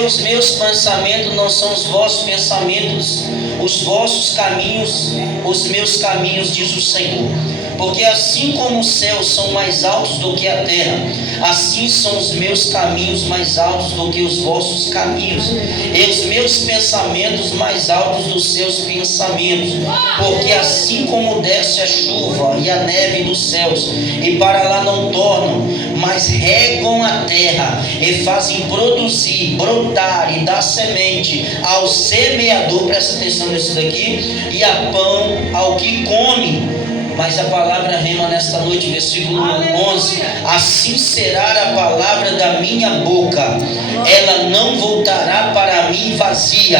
os meus pensamentos não são os vossos pensamentos, os vossos caminhos, os meus caminhos, diz o Senhor. Porque assim como os céus são mais altos do que a terra, assim são os meus caminhos mais altos do que os vossos caminhos, e os meus pensamentos mais altos dos seus pensamentos. Porque assim como desce a chuva e a neve dos céus, e para lá não tornam, mas regam a terra, e fazem produzir, brotar e dar semente ao semeador, presta atenção nisso daqui, e a pão ao que come. Mas a palavra rema nesta noite, versículo 11: assim será a palavra da minha boca, ela não voltará para mim vazia,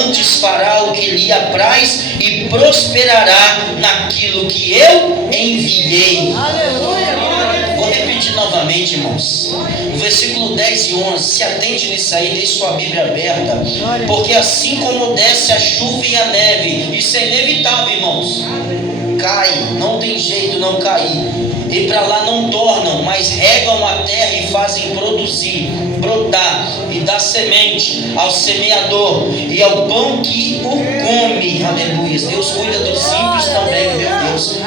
antes fará o que lhe apraz e prosperará naquilo que eu enviei. Vou repetir novamente, irmãos. O versículo 10 e 11, se atente nisso aí, deixe sua Bíblia aberta. Porque assim como desce a chuva e a neve, isso é inevitável, irmãos, cai, não tem jeito não cair, e para lá não tornam, mas regam a terra e fazem produzir, brotar e dar semente ao semeador e ao pão que o come. Aleluia. Deus cuida dos simples também, meu Deus.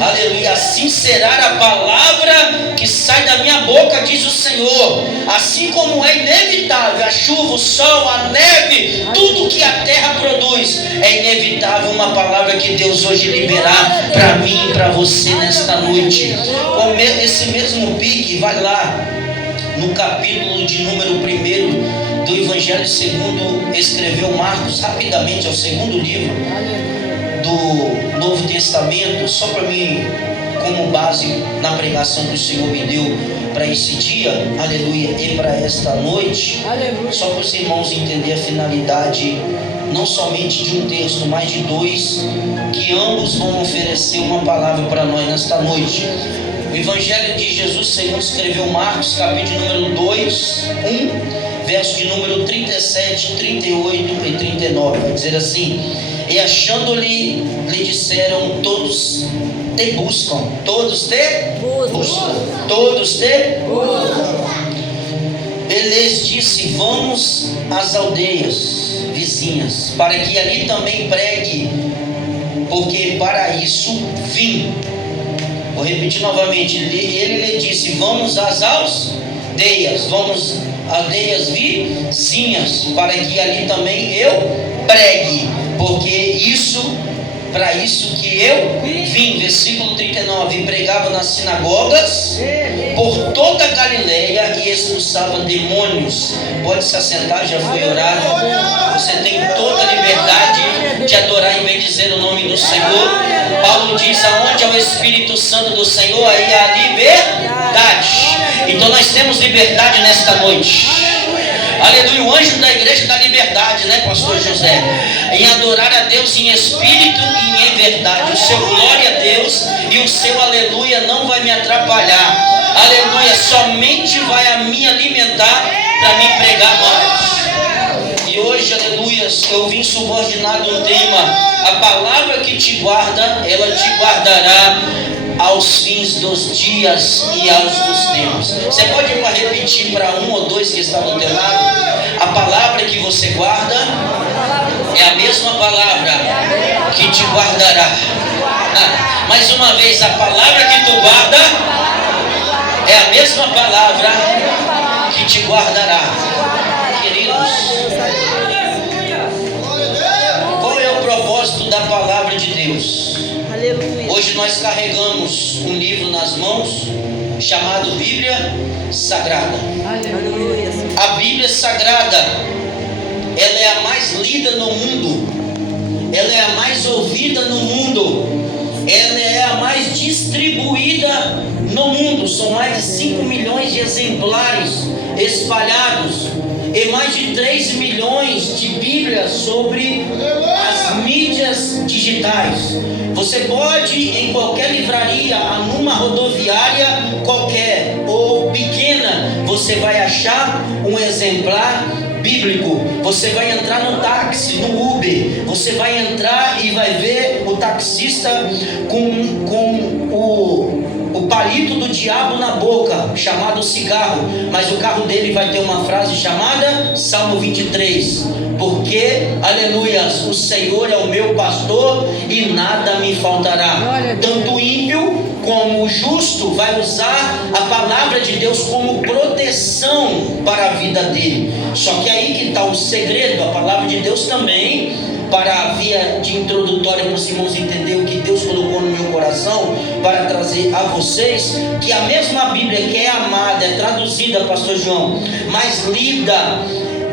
Aleluia. Assim será a palavra que sai da minha boca, diz o Senhor. Assim como é inevitável a chuva, o sol, a neve, tudo que a terra produz, é inevitável uma palavra que Deus hoje liberar para mim e para você nesta noite. Com esse mesmo pique, vai lá no capítulo de número 1 do Evangelho segundo escreveu Marcos, rapidamente, é o segundo livro do Novo Testamento, só para mim, como base na pregação que o Senhor me deu para esse dia, aleluia, e para esta noite, aleluia. Só para os irmãos entenderem a finalidade, não somente de um texto, mas de dois, que ambos vão oferecer uma palavra para nós nesta noite. O Evangelho de Jesus segundo escreveu Marcos, capítulo número 2, 1, verso de número 37, 38 e 39, vai dizer assim: e achando-lhe, lhe disseram, todos te buscam, todos te buscam, todos te buscam. Ele lhes disse: vamos às aldeias vizinhas, para que ali também pregue, porque para isso vim. Vou repetir novamente. Ele lhe disse: vamos às aldeias, vamos às aldeias vizinhas, para que ali também eu pregue, porque isso, para isso que eu vim. Versículo 39, pregava nas sinagogas por toda a Galileia e expulsava demônios. Pode se assentar, já foi orado. Você tem toda a liberdade de adorar e bendizer o nome do Senhor. Paulo diz: aonde é o Espírito Santo do Senhor, aí há liberdade. Então nós temos liberdade nesta noite. Aleluia. O anjo da igreja da liberdade, né, pastor José? Em adorar a Deus em espírito e em verdade. O seu glória a Deus e o seu aleluia não vai me atrapalhar. Aleluia. Somente vai me alimentar para me pregar mais. E hoje, aleluia, eu vim subordinado um tema: a palavra que te guarda, ela te guardará aos fins dos dias e aos dos tempos. Você pode repetir para um ou dois que estão no teu lado? A palavra que você guarda é a mesma palavra que te guardará. Mais uma vez, a palavra que tu guarda é a mesma palavra que te guardará. Queridos, qual é o propósito da palavra de Deus? Hoje nós carregamos um livro nas mãos chamado Bíblia Sagrada. A Bíblia Sagrada, ela é a mais lida no mundo, ela é a mais ouvida no mundo, ela é a mais distribuída no mundo. São mais de 5 milhões de exemplares espalhados e mais de 3 milhões de Bíblias sobre as mídias digitais. Você pode, em qualquer livraria, numa rodoviária qualquer ou pequena, você vai achar um exemplar bíblico. Você vai entrar no táxi, no Uber, você vai entrar e vai ver o taxista com o palito do diabo na boca, chamado cigarro, mas o carro dele vai ter uma frase chamada Salmo 23, porque, aleluias, o Senhor é o meu pastor e nada me faltará. Tanto o ímpio como o justo vai usar a palavra de Deus como proteção para a vida dele. Só que aí que está o segredo. A palavra de Deus também, para a via de introdutória para os irmãos entender o que Deus colocou no meu coração para trazer a vocês, que a mesma Bíblia que é amada, é traduzida, pastor João, mais lida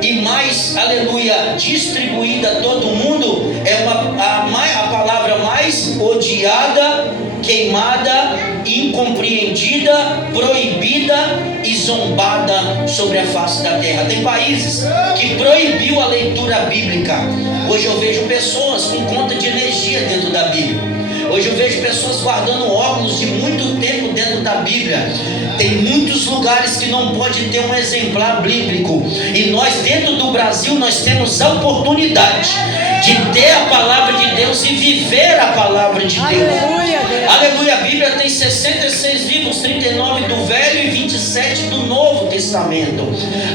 e mais, aleluia, distribuída a todo mundo, é a palavra mais odiada, queimada, incompreendida, proibida e zombada sobre a face da terra. Tem países que proibiu a leitura bíblica. Hoje eu vejo pessoas com conta de energia dentro da Bíblia. Hoje eu vejo pessoas guardando óculos de muito tempo dentro da Bíblia. Tem muitos lugares que não pode ter um exemplar bíblico. E nós, dentro do Brasil, nós temos a oportunidade de ter a palavra de Deus e viver a palavra de Deus. Aleluia, Deus. Aleluia. A Bíblia tem 66 livros, 39 do Velho e 27 do Novo Testamento.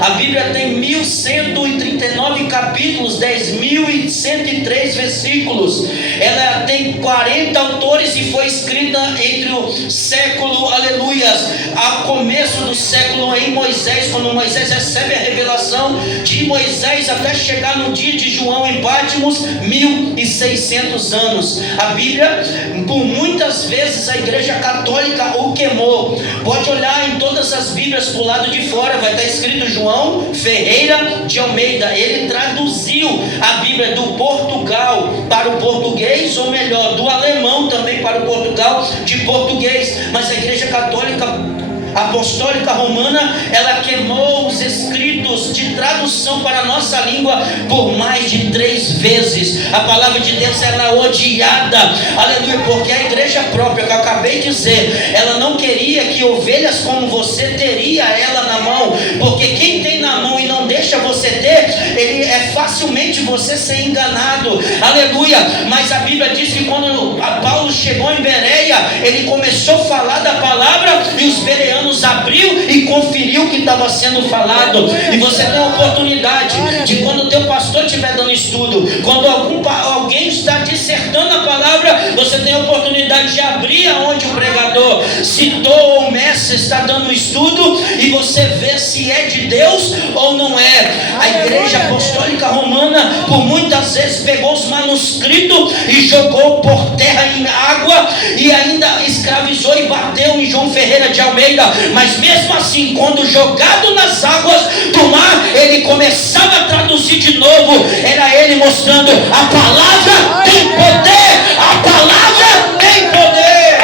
A Bíblia tem 1139 capítulos, 10.103 versículos. Ela tem 40 autores e foi escrita entre o século, aleluias, ao começo do século em Moisés, quando Moisés recebe a revelação de Moisés até chegar no dia de João em Patmos, 1600 anos. A Bíblia, por muitas vezes a Igreja Católica o queimou. Pode olhar em todas as Bíblias para o lado de fora, vai estar escrito João Ferreira de Almeida. Ele traduziu a Bíblia do Portugal para o português, ou melhor, do alemão também para o Portugal de português. Mas a Igreja Católica Apostólica Romana, ela queimou os escritos de tradução para a nossa língua por mais de 3 vezes. A palavra de Deus ela é odiada, aleluia, porque a igreja própria que eu acabei de dizer, ela não queria que ovelhas como você teria ela na mão, porque quem tem na mão e não deixa você ter, ele é facilmente você ser enganado, aleluia. Mas a Bíblia diz que quando Paulo chegou em Bereia, ele começou a falar da palavra e os bereanos abriu e conferiu o que estava sendo falado. E você tem a oportunidade de, quando o teu pastor estiver dando estudo, quando alguém está dissertando a palavra, você tem a oportunidade de abrir aonde o pregador citou ou o mestre está dando estudo e você vê se é de Deus ou não é. A Igreja Apostólica Romana por muitas vezes pegou os manuscritos e jogou por terra em água e ainda escravizou e bateu em João Ferreira de Almeida. Mas mesmo assim, quando jogado nas águas do mar, ele começava a traduzir de novo. Era ele mostrando: a palavra tem poder, a palavra tem poder.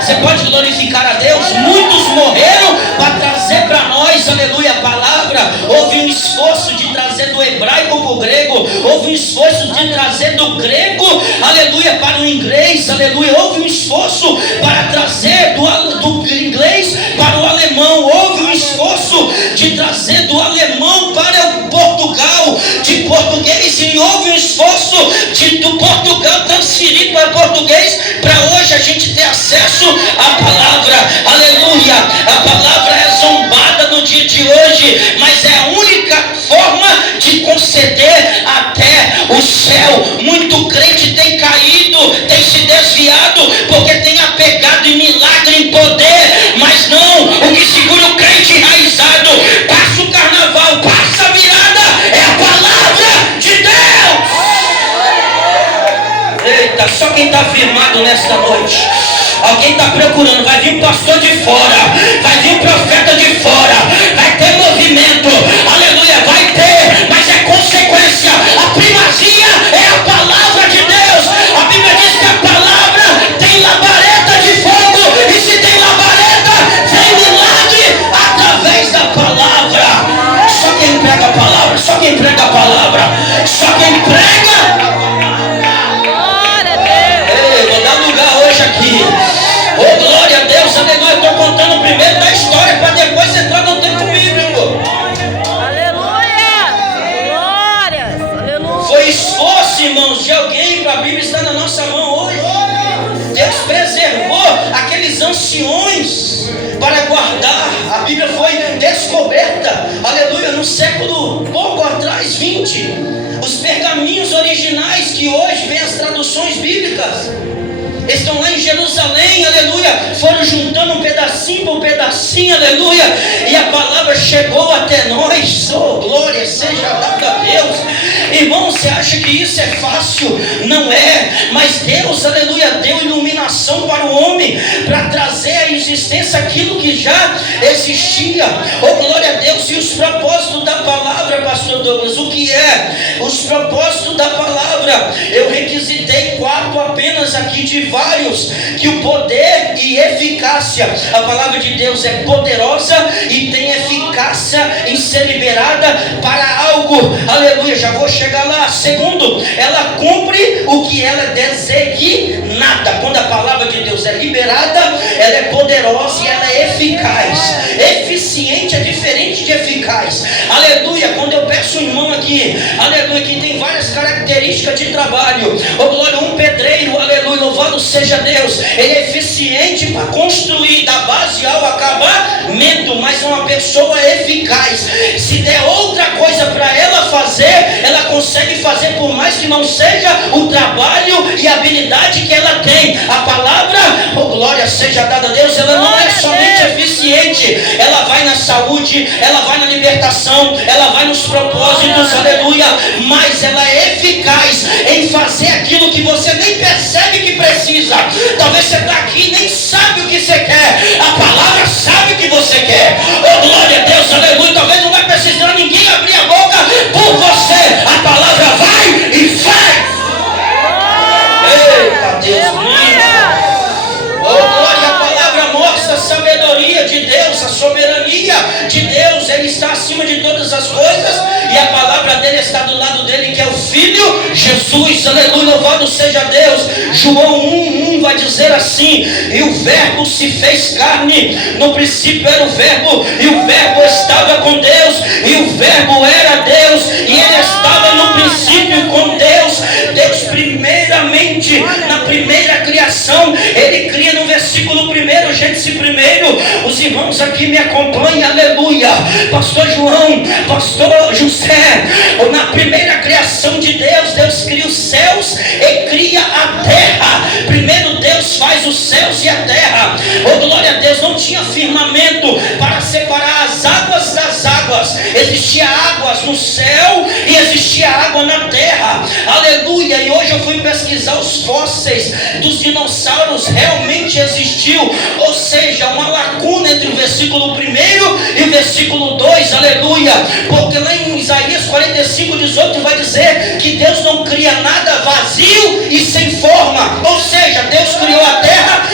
Você pode glorificar a Deus? Muitos morreram para trazer para nós, aleluia, a palavra. Houve um esforço de trazer do hebraico para o grego, houve um esforço de trazer do grego, aleluia, para o inglês, aleluia. Houve um esforço para trazer do inglês para o alemão, houve um esforço de trazer do alemão para o Portugal, de português, e houve um esforço do Portugal transferir para português, para hoje a gente ter acesso à palavra, aleluia. A palavra é zombada no dia de hoje, mas é a única forma de conceder até o céu. Muito crente tem caído, tem se desviado, porque tem apegado em milagre, em poder, mas não, o que segura o crente enraizado, passa o carnaval, passa a virada, é a palavra de Deus. Eita, só quem está firmado nesta noite. Alguém está procurando, vai vir pastor de fora, vai vir profeta de fora, vai ter movimento, aleluia, vai ter, mas é consequência. A primazia é a palavra de Deus. A Bíblia diz que a palavra tem labareda de fogo, e se tem labareda, vem milagre através da palavra. Só quem prega a palavra, só quem prega a palavra, só quem prega. Ei, vou dar lugar hoje aqui. Oh, glória a Deus, aleluia. Eu estou contando primeiro da história para depois entrar no tempo bíblico. Aleluia, glórias, aleluia. Foi esforço, irmãos, de alguém para a Bíblia estar na nossa mão hoje. Deus preservou aqueles anciões para guardar. A Bíblia foi descoberta, aleluia, no século pouco atrás, 20. Os pergaminhos originais que hoje vêm as traduções bíblicas estão lá em Jerusalém, aleluia. Foram juntando um pedacinho por pedacinho, aleluia. E a palavra chegou até nós. Oh, glória seja dada a Deus. Irmão, você acha que isso é fácil? Não é. Mas Deus, aleluia, deu iluminação para o homem, para trazer à existência aquilo que já existia. Oh, glória a Deus. E os propósitos da palavra, pastor Douglas, o que é? Os propósitos da palavra, eu requisitei 4 apenas aqui de vários, que o poder e eficácia, a palavra de Deus é poderosa e tem eficácia em ser liberada para algo, aleluia, já vou chegar lá. Segundo, ela cumpre o que ela é designada. Quando a palavra de Deus é liberada, ela é poderosa e ela é eficaz. Eficiente é diferente de eficaz, aleluia. Quando eu peço um irmão aqui, aleluia, que tem várias características de trabalho, oh glória, um pedreiro, aleluia, louvado seja Deus, ele é eficiente para construir da base ao acabamento, mas é uma pessoa eficaz. Se der outra coisa para ela fazer, ela consegue fazer, por mais que não seja o trabalho e a habilidade que ela tem. A palavra, oh glória seja dada a Deus, ela não é somente eficiente, ela vai na saúde, ela vai na libertação, ela vai nos propósitos, aleluia, mas ela é eficaz em fazer aquilo que você nem percebe que precisa. Talvez você está aqui e nem sabe o que você quer. A palavra sabe o que você quer. Oh glória a Deus, aleluia. Talvez não vai precisar ninguém abrir a boca por você. A palavra vai e faz. Eita Deus lindo. Oh glória, a palavra mostra a sabedoria de Deus, a soberania de Deus. Ele está acima de todas as coisas e a palavra dele está do lado dele, que é o Filho Jesus, aleluia, louvado seja Deus. João 1:1 vai dizer assim: e o verbo se fez carne, no princípio era o verbo, e o verbo estava com Deus, e o verbo era Deus, e ele estava no princípio com Deus. Deus primeiramente, na primeira criação, ele cria no versículo 1, Gênesis 1, os irmãos aqui me acompanham, aleluia, pastor João, pastor José, na primeira criação de Deus, Deus cria os céus e cria a terra. Primeiro Deus faz os céus e a terra. Oh glória a Deus, não tinha firmamento para separar as águas das águas. Existia águas no céu e existia água na terra, aleluia. E hoje eu fui pesquisar os fósseis dos dinossauros, realmente existiu, ou seja, uma lacuna entre o versículo 1 e o versículo 2, aleluia, porque lá em Isaías 45:18 vai dizer que Deus não cria nada vazio e sem forma, ou seja, Deus criou a terra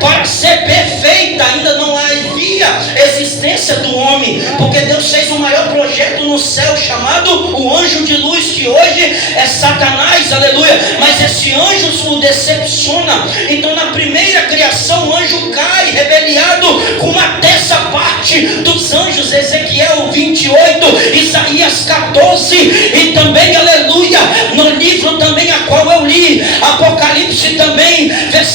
para ser perfeita. Ainda não havia existência do homem, porque Deus fez um maior projeto no céu chamado o anjo de luz, que hoje é Satanás, aleluia, mas esse anjo o decepciona. Então na primeira criação o anjo cai rebeliado com uma terça parte dos anjos, Ezequiel 28, Isaías 14, e também, aleluia, no livro também a qual eu li, Apocalipse também,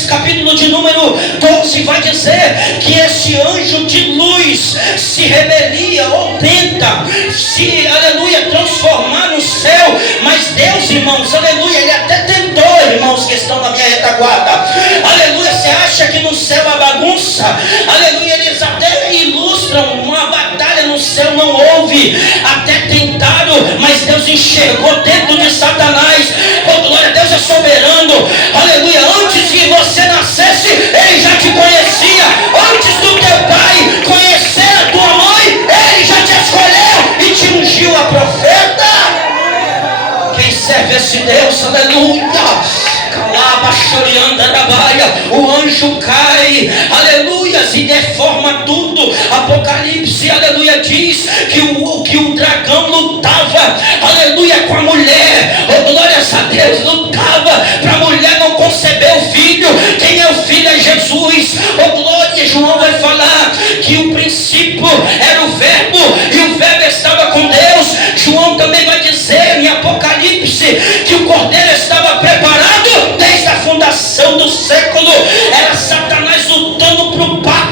capítulo de número 12, vai dizer que esse anjo de luz se rebelia ou tenta se, aleluia, transformar no céu. Mas Deus, irmãos, aleluia, ele até tentou, irmãos que estão na minha retaguarda, aleluia. Você acha que no céu há bagunça? Aleluia, eles até ilustram uma batalha no céu, não houve. Até tentaram, mas Deus enxergou dentro de Satanás. Oh glória a Deus, é soberano, aleluia. Antes que você nascesse, ele já te conhecia. Antes do teu pai conhecer a tua mãe, ele já te escolheu e te ungiu a profeta. Quem serve esse Deus, aleluia. O anjo cai, aleluia, e deforma tudo. Apocalipse, aleluia, diz que o dragão lutava, aleluia, com a mulher. Oh glórias a Deus, lutava para a mulher não conceber o filho. Quem é o filho? É Jesus. Oh glória, João vai falar que o princípio era o verbo e o verbo estava com Deus. João também vai dizer em Apocalipse que o cordeiro estava preparado desde a fundação do século. Era Satanás lutando para o Pai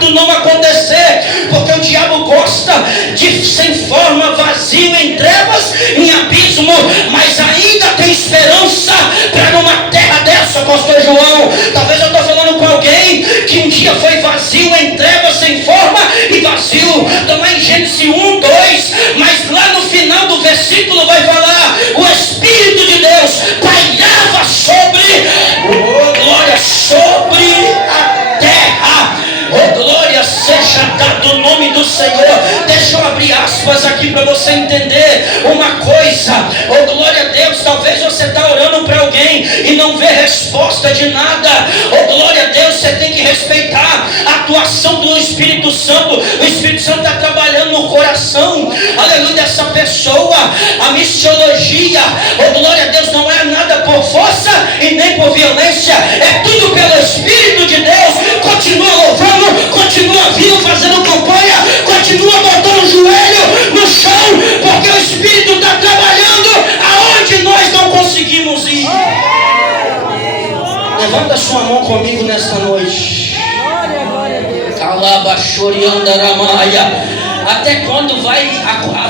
está lá em Gênesis 1, 2, mas lá no final do versículo vai falar: o Espírito de Deus pairava sobre, glória, sobre a terra. Oh, glória seja dado o nome do Senhor. Deixa eu abrir aspas aqui para você entender uma coisa. Oh, glória a Deus. Talvez você está orando para alguém e não vê resposta de nada. Oh, glória a Deus. Você tem que respeitar a atuação do Espírito Santo. O Espírito Santo está trabalhando no coração, aleluia, dessa pessoa. A missiologia, oh, glória a Deus, não é nada por força e nem por violência. É tudo pelo Espírito de Deus. Continua louvando, continua vindo, fazendo campanha, continua botando o joelho no chão, porque o Espírito está trabalhando aonde nós não conseguimos ir. Levanta sua mão comigo nesta noite. Até quando vai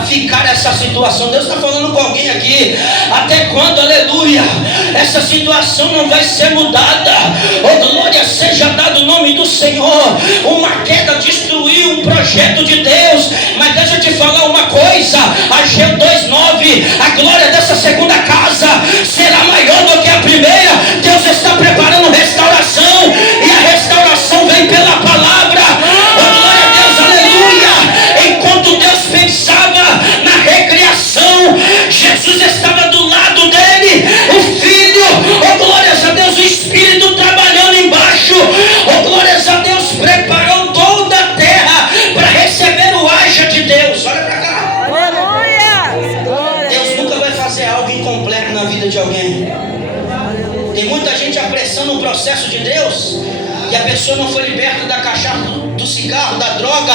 ficar essa situação? Deus está falando com alguém aqui. Até quando, aleluia, essa situação não vai ser mudada? Oh, glória seja dado o nome do Senhor. Uma queda destruiu um projeto de Deus. Mas deixa eu te falar uma coisa. Ageu 2:9, a glória dessa segunda casa será maior do que a primeira. Deus está preparando restauração, e a restauração vem pela palavra. Oh, glória a Deus, aleluia. Enquanto Deus pensava na recriação, Jesus estava do lado dele, o Filho, oh glórias a Deus, o Espírito trabalhando embaixo, oh glórias a Deus, preparou toda a terra para receber o haja de Deus. Olha para cá. Aleluia. Deus nunca vai fazer algo incompleto na vida de alguém. Tem muita gente apressando o processo de Deus, e a pessoa não foi liberta da cachaça, do cigarro, da droga,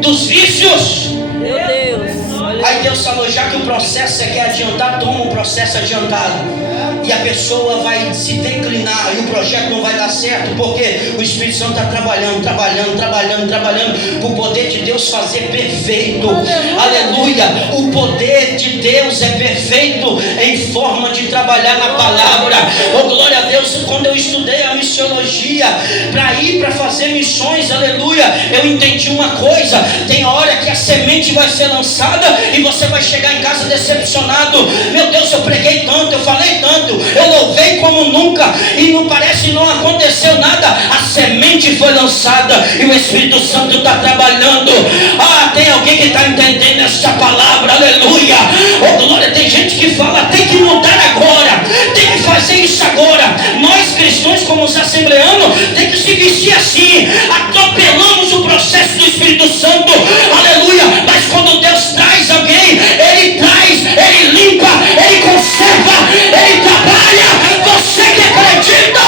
dos vícios. Meu Deus. Aí Deus falou: já que o processo você quer adiantar, toma o processo adiantado. E a pessoa vai se declinar, e o projeto não vai dar certo, porque o Espírito Santo está trabalhando. O poder de Deus fazer perfeito. Aleluia. O poder de Deus é perfeito em forma de trabalhar na palavra. Oh, glória a Deus. Quando eu estudei a missiologia para ir para fazer missões, aleluia, eu entendi uma coisa: tem hora que a semente vai ser lançada e você vai chegar em casa decepcionado. Meu Deus, eu preguei tanto, eu falei tanto, eu louvei como nunca, e não parece que não aconteceu nada. A semente foi lançada e o Espírito Santo está trabalhando. Tem alguém que está entendendo esta palavra? Aleluia. Oh glória. Tem gente que fala: tem que mudar agora, tem que fazer isso agora. Nós cristãos, como os assembleanos, tem que se vestir assim. Atropelamos o processo do Espírito Santo. Aleluia. Mas quando Deus traz alguém, Ele traz, Ele limpa, Ele conserva, Ele trabalha. Você que acredita.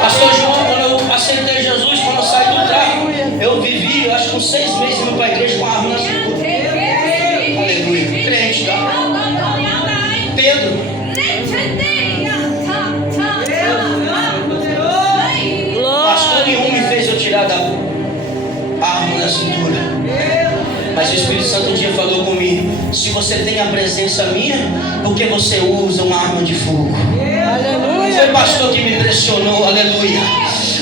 Pastor João, quando eu aceitei Jesus, quando eu saí do carro, eu vivi, eu acho que uns 6 meses indo para a igreja com a arma na cintura. Aleluia. Crente, tá? Pedro. Pastor nenhum me fez eu tirar da arma na cintura. Mas o Espírito Santo um dia falou comigo: se você tem a presença minha, por que você usa uma arma de fogo? Aleluia. Foi o pastor que me pressionou, aleluia.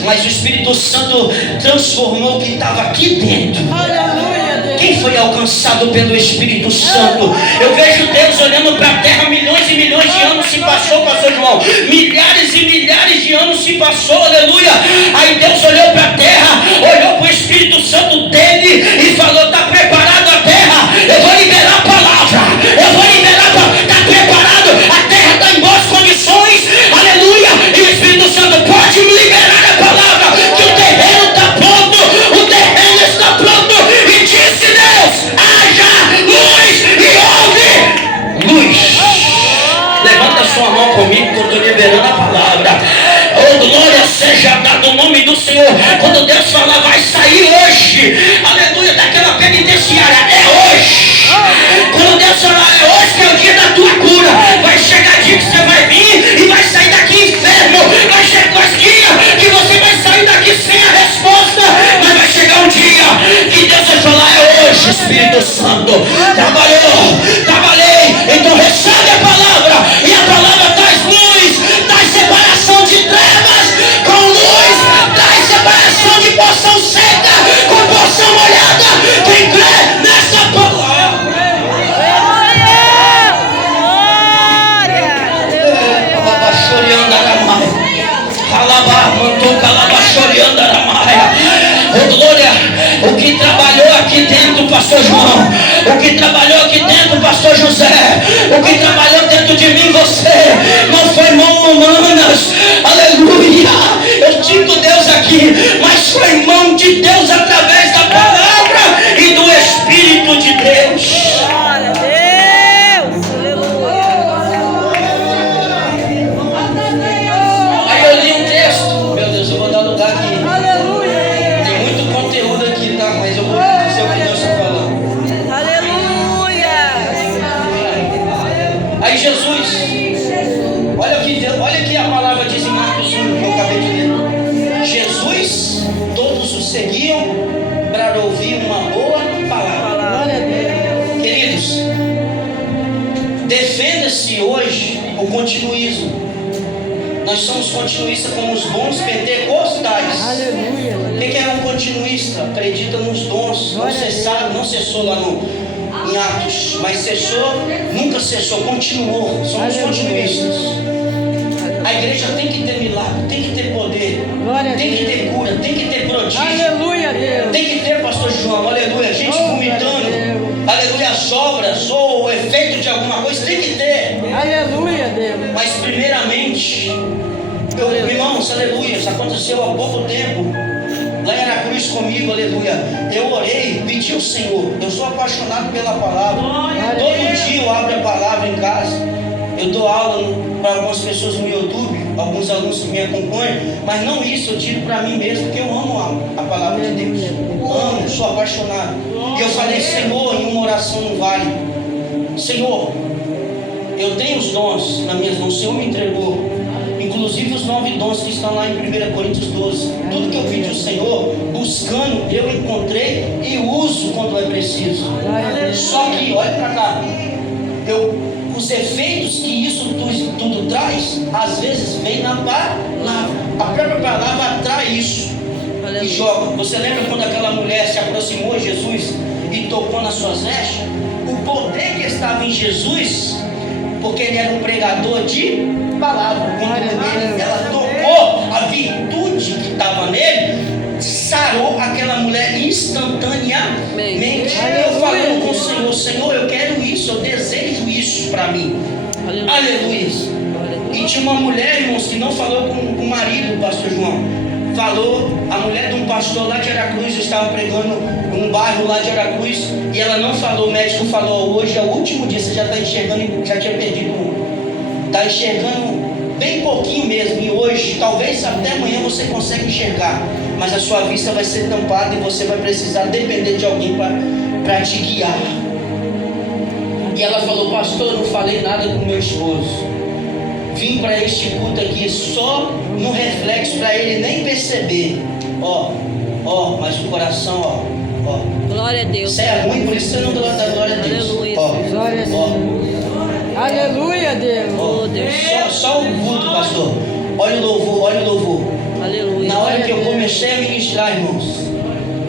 Mas o Espírito Santo transformou o que estava aqui dentro. Aleluia. Quem foi alcançado pelo Espírito Santo? Eu vejo Deus olhando para a terra. Milhões e milhões de anos se passou, pastor João. Milhares e milhares de anos se passou, aleluia. Aí Deus olhou para a terra, olhou para o Espírito Santo dele e falou: está preparado a terra? Eu vou liberar a palavra. Eu vou liberar a palavra. Está preparado? A terra está em boas condições, aleluia. E o Espírito Santo pode me liberar a palavra, que o terreno está pronto, o terreno está pronto. E disse Deus: haja luz, e houve luz. Levanta sua mão comigo que eu estou liberando a palavra. Oh, glória seja dado o nome do Senhor. Quando Deus falar: vai sair hoje, aleluia, daquela penitenciária, é hoje. Quando Deus falar: é hoje que é o dia da tua cura, vai chegar dia que você vai vir e vai sair daqui enfermo. Vai chegar dia que você vai sair daqui sem a resposta. Mas vai chegar um dia que Deus vai falar: é hoje, Espírito Santo. Trabalhei, então recebe a palavra. E a palavra traz luz, traz separação de trevas com luz, traz separação pastor João, o que trabalhou aqui dentro, pastor José, o que trabalhou dentro de mim, você, não foi mão humanas, aleluia, eu digo Deus aqui, mas foi mão de Deus através da palavra e do Espírito de Deus. Glória a Deus. Aí eu li um texto, meu Deus, eu vou dar lugar aqui. Tem muito conteúdo aqui, tá? Mas eu vou dizer o que Deus está falando. Aleluia. Aí Jesus, olha aqui a palavra diz em Marcos 1, que eu acabei de ler. Jesus, todos o seguiam para ouvir uma boa palavra. Queridos, defenda-se hoje o continuismo. Nós somos continuistas como os bons pentecostais. O que é um continuista? Acredita nos dons. Não cessou lá em Atos, mas cessou, nunca cessou, continuou. Somos continuistas. A igreja tem que ter milagre, tem que ter poder, tem que ter cura, tem que ter prodígio. Aleluia, Deus. Tem que ter, pastor João, aleluia, gente vomitando, aleluia, as obras ou o efeito de alguma coisa, tem que ter. Aleluia, Deus. Mas primeiramente, irmãos, aleluia, isso aconteceu há pouco tempo, lá em Aracruz comigo, aleluia. Eu orei, pedi ao Senhor, eu sou apaixonado pela palavra. Todo dia eu abro a palavra em casa. Eu dou aula para algumas pessoas no YouTube, alguns alunos que me acompanham, mas não isso, eu tiro para mim mesmo, porque eu amo a palavra de Deus. Amo, sou apaixonado. E eu falei, Senhor, em uma oração no vale, Senhor, eu tenho os dons nas minhas mãos, o Senhor me entregou. Inclusive os 9 dons que estão lá em 1 Coríntios 12. Tudo que eu pedi ao Senhor, buscando, eu encontrei e uso quando é preciso. Só que, olha para cá, os efeitos que isso tudo traz, às vezes vem na palavra. A própria palavra atrai isso e joga. Você lembra quando aquela mulher se aproximou de Jesus e tocou nas suas vestes? O poder que estava em Jesus, porque ele era um pregador de palavra. Quando ela tocou, a virtude que estava nele sarou aquela mulher instantaneamente. Eu falando com o Senhor, Senhor, eu quero isso, eu desejo isso para mim. Aleluia. E tinha uma mulher, irmãos, que não falou com o marido, o pastor João. Falou, a mulher de um pastor lá de Aracruz, eu estava pregando num bairro lá de Aracruz, e ela não falou, o médico falou, hoje é o último dia, você já está enxergando, já tinha perdido um. Está enxergando bem pouquinho mesmo, e hoje, talvez até amanhã você consiga enxergar, mas a sua vista vai ser tampada e você vai precisar depender de alguém para te guiar. E ela falou, pastor, eu não falei nada com meu esposo. Vim para este culto aqui só no reflexo para ele nem perceber. Mas o coração, Glória a Deus. Você é ruim, por isso você não dá glória a Deus. Aleluia. Glória a Deus. Aleluia, Deus. Oh, Deus. Só o culto, pastor. Olha o louvor. Aleluia. Na hora que eu comecei a ministrar, irmãos,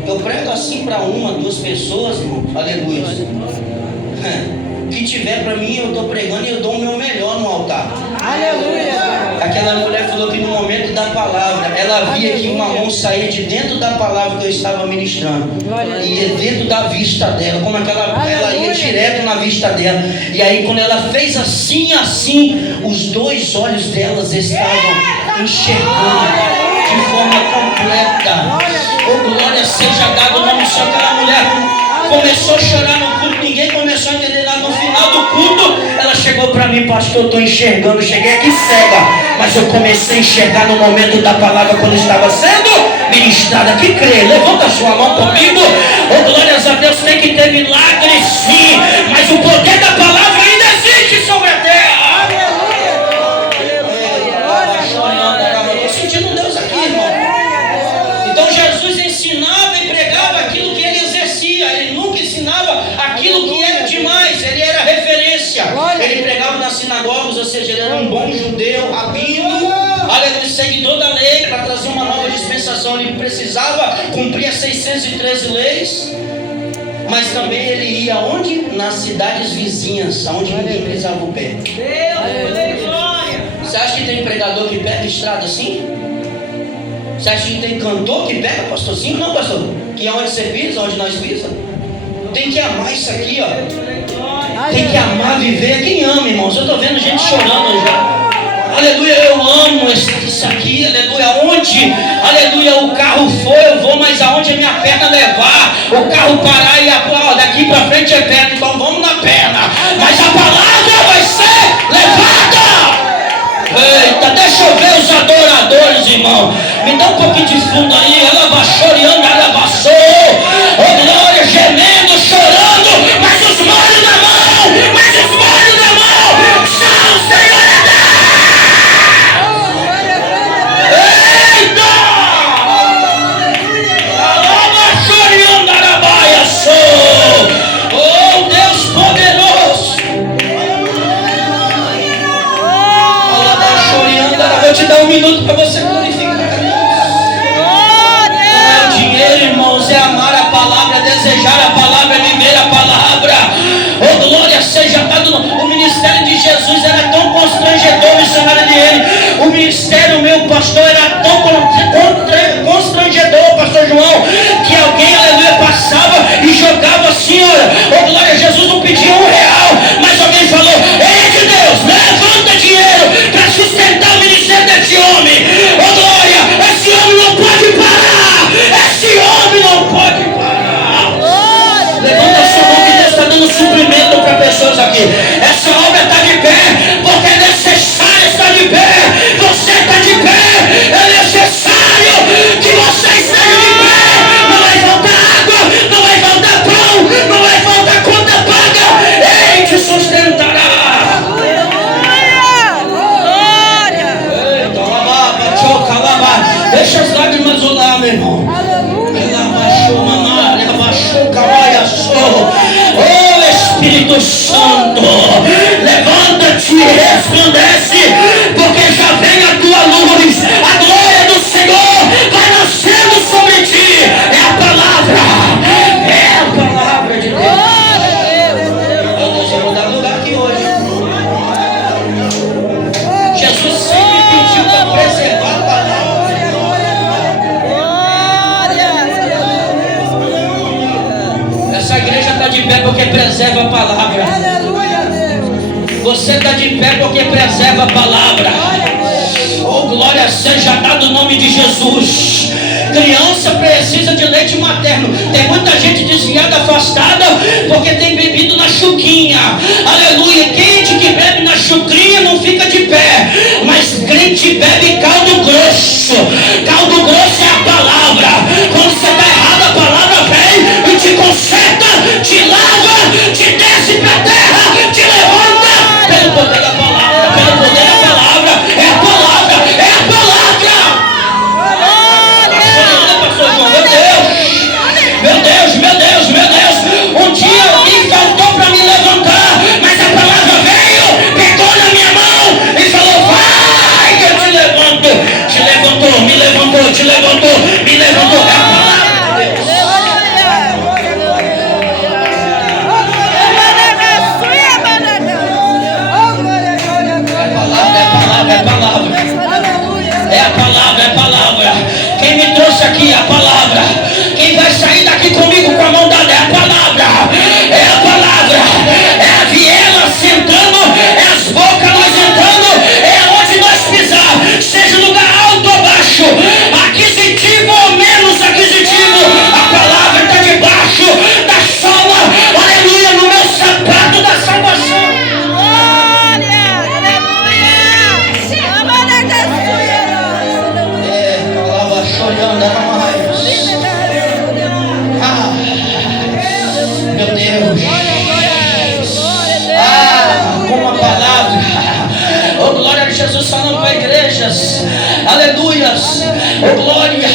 eu prego assim para 1, 2 pessoas, irmãos. Aleluia. O que tiver para mim, eu estou pregando e eu dou o meu melhor no altar. Aleluia. Aquela mulher falou que no momento da palavra, ela via que uma mão saía de dentro da palavra que eu estava ministrando. E ia dentro da vista dela, como ela ia direto na vista dela. E aí quando ela fez assim, os 2 olhos delas estavam enxergando de forma completa. Glória seja dada o nome do Senhor. Aquela mulher começou a chorar no culto, ninguém começou a entender nada. No final do culto, ela chegou para mim, pastor, eu estou enxergando, cheguei aqui cega, mas eu comecei a enxergar no momento da palavra quando estava sendo ministrada. Que crê, levanta a sua mão comigo. Glórias a Deus, tem que ter milagre sim, mas o poder da palavra ainda existe sobre a terra. Estou sentindo Deus aqui, irmão. Então Jesus ensinava e pregava aquilo que ele exercia. Ele nunca ensinava aquilo que era demais. Ele era referência. Ele pregava nas sinagogas, ou seja, ele era um bom judeu, rabino, seguidor da lei. Para trazer uma nova dispensação, ele precisava cumprir as 613 leis. Mas também ele ia onde? Nas cidades vizinhas, onde ninguém pisava o pé. Você acha que tem pregador que pega estrada assim? Você acha que tem cantor que pega, pastorzinho? Não, pastor. Que é onde você pisa, onde nós pisamos. Tem que amar isso aqui, ó. Tem que amar viver. Quem ama, irmãos? Eu estou vendo gente chorando já. Aleluia, eu amo isso aqui, aleluia. Onde, aleluia, o carro foi, eu vou, mas aonde a minha perna levar, o carro parar e daqui para frente é perna, então vamos na perna. Mas a palavra vai ser levada. Eita, deixa eu ver os adoradores, irmão. Me dá um pouquinho de fundo aí. Ela baixou e ela baixou. Oh, glória, gemendo, chorando. Mas os molhos na mão, são o Senhor é Deus. Eita! Alaba, choriando, arabaia, sou. Oh, Deus poderoso. Vou te dar um minuto para você glorificar. Não é o dinheiro, irmãos, é amar a palavra, é desejar a palavra, é viver a palavra. Oh, glória seja dado. O ministério de Jesus era tão constrangedor, missionário de ele. O ministério, meu pastor, era tão constrangedor, pastor João, que alguém, aleluia, passava e jogava assim, olha. Oh, glória, Jesus não pedia R$1, mas alguém falou: ei, de Deus, levanta dinheiro para sustentar o ministério desse homem. Oh, glória, esse homem não pode parar. Esse homem não pode parar. Levanta a sua mão que Deus está dando suprimento para pessoas aqui. Essa obra está de pé, porque é necessário estar de pé. Você está de pé, é necessário que você esteja de pé. Não vai faltar água, não vai faltar pão, não vai faltar conta paga. Ele te sustentará. Deixa as lágrimas rolar, meu irmão. Ela baixou, oh, Espírito Santo, levanta-te e resplandece, porque já vem a tua luz. A glória do Senhor vai nascendo sobre ti. É a palavra de Deus. Meu Deus, eu vou dar lugar aqui hoje. Jesus sempre pediu para preservar a palavra. Essa igreja está de pé porque preserva a palavra. Você está de pé porque preserva a palavra. Oh, glória seja dado o nome de Jesus. Criança precisa de leite materno. Tem muita gente desviada, afastada, porque tem bebido na chuquinha. Aleluia. Crente que bebe na chucrinha não fica de pé, mas crente bebe caldo grosso. Caldo grosso é a palavra. Quando você está errado, a palavra vem e te conserta, te lava, te desce para a terra, te levanta pelo poder da palavra. Pelo poder da palavra. É a palavra, é a palavra. Meu Deus, meu Deus, meu Deus. Um dia alguém faltou para me levantar, mas a palavra veio, pegou na minha mão e falou: vai que eu te levanto. Te levantou, me levantou, te levantou, me levantou. É a palavra de Deus. É palavra. É a palavra. Quem me trouxe aqui é a palavra. Quem vai sair daqui comigo com a mão dada é a palavra. É a palavra. É a viela sentando, é as bocas nós entrando, é onde nós pisar, seja lugar alto ou baixo, aquisitivo ou menos aquisitivo, a palavra está debaixo da sola, aleluia, no meu sapato da salvação. Meu Deus. Com a palavra. Oh, glória a Jesus falando para igrejas. Aleluias. Oh, glória.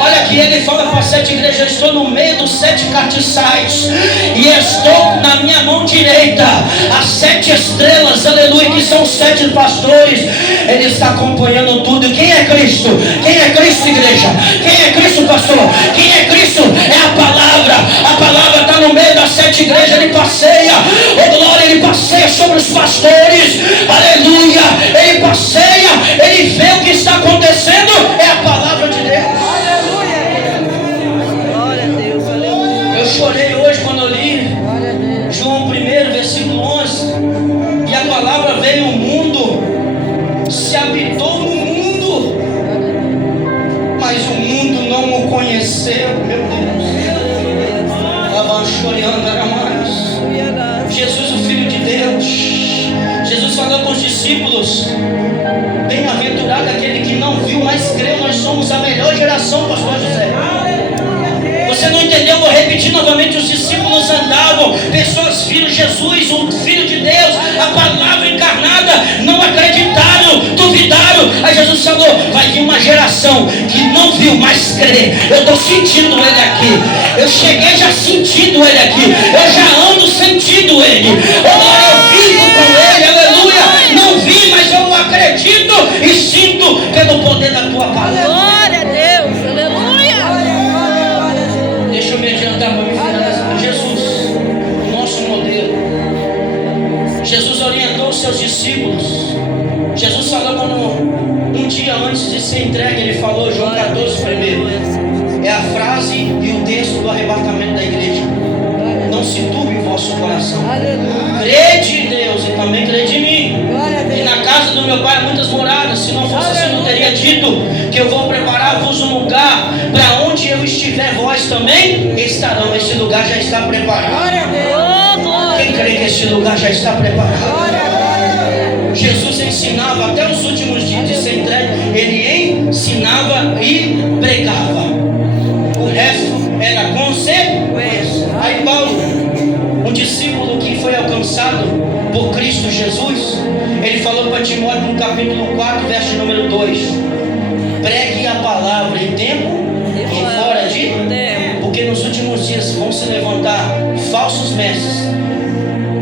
Olha aqui, ele fala para 7 igrejas: eu estou no meio dos 7 castiçais e estou na minha mão direita as 7 estrelas, aleluia, que são 7 pastores. Ele está acompanhando tudo. Quem é Cristo? Quem é Cristo, igreja? Quem é Cristo, pastor? Quem é Cristo? É a palavra. A palavra está no meio das 7 igrejas. Ele passeia, oh glória, ele passeia sobre os pastores, aleluia, ele passeia, ele vê o que está acontecendo. É a palavra de Deus. Eu chorei hoje quando eu li João 1, versículo 11. E a palavra veio ao mundo, se habitou no mundo, mas o mundo não o conheceu. Meu Deus. Jesus, o Filho de Deus. Jesus falou com os discípulos: bem-aventurado aquele que não viu, mas creu. Nós somos a melhor geração, pastor José. Você não entendeu? Vou repetir novamente. Os discípulos andavam, pessoas viram Jesus, o Filho de Deus, a palavra encarnada, não acreditaram, duvidaram. Aí Jesus falou: vai vir uma geração que não viu, mas crê. Eu estou sentindo ele aqui. Eu cheguei já sentindo ele aqui. Eu já ando sentindo ele. Agora eu vivo com ele, aleluia. Não vi, mas eu acredito e sinto pelo poder da tua palavra. Glória a Deus. Aleluia. Deixa eu me adiantar para me finalizar. Jesus, o nosso modelo. Jesus orientou os seus discípulos. Jesus falou quando um dia antes de ser entregue, ele falou, João 14 primeiro. É a frase e o texto do arrebatamento da igreja. Não se turbe o vosso coração. Crede em Deus e também crede em mim. E na casa do meu pai há muitas moradas. Se não fosse assim, não teria dito que eu vou preparar-vos um lugar. Para onde eu estiver, vós também estarão. Esse lugar já está preparado. Quem crê que esse lugar já está preparado? Jesus ensinava até os últimos dias de ser entregue. Ele ensinava e pregava. O resto era consequência. Aí Paulo, um discípulo que foi alcançado por Cristo Jesus, ele falou para Timóteo no capítulo 4, verso número 2: pregue a palavra em tempo e fora de tempo, porque nos últimos dias vão se levantar falsos mestres.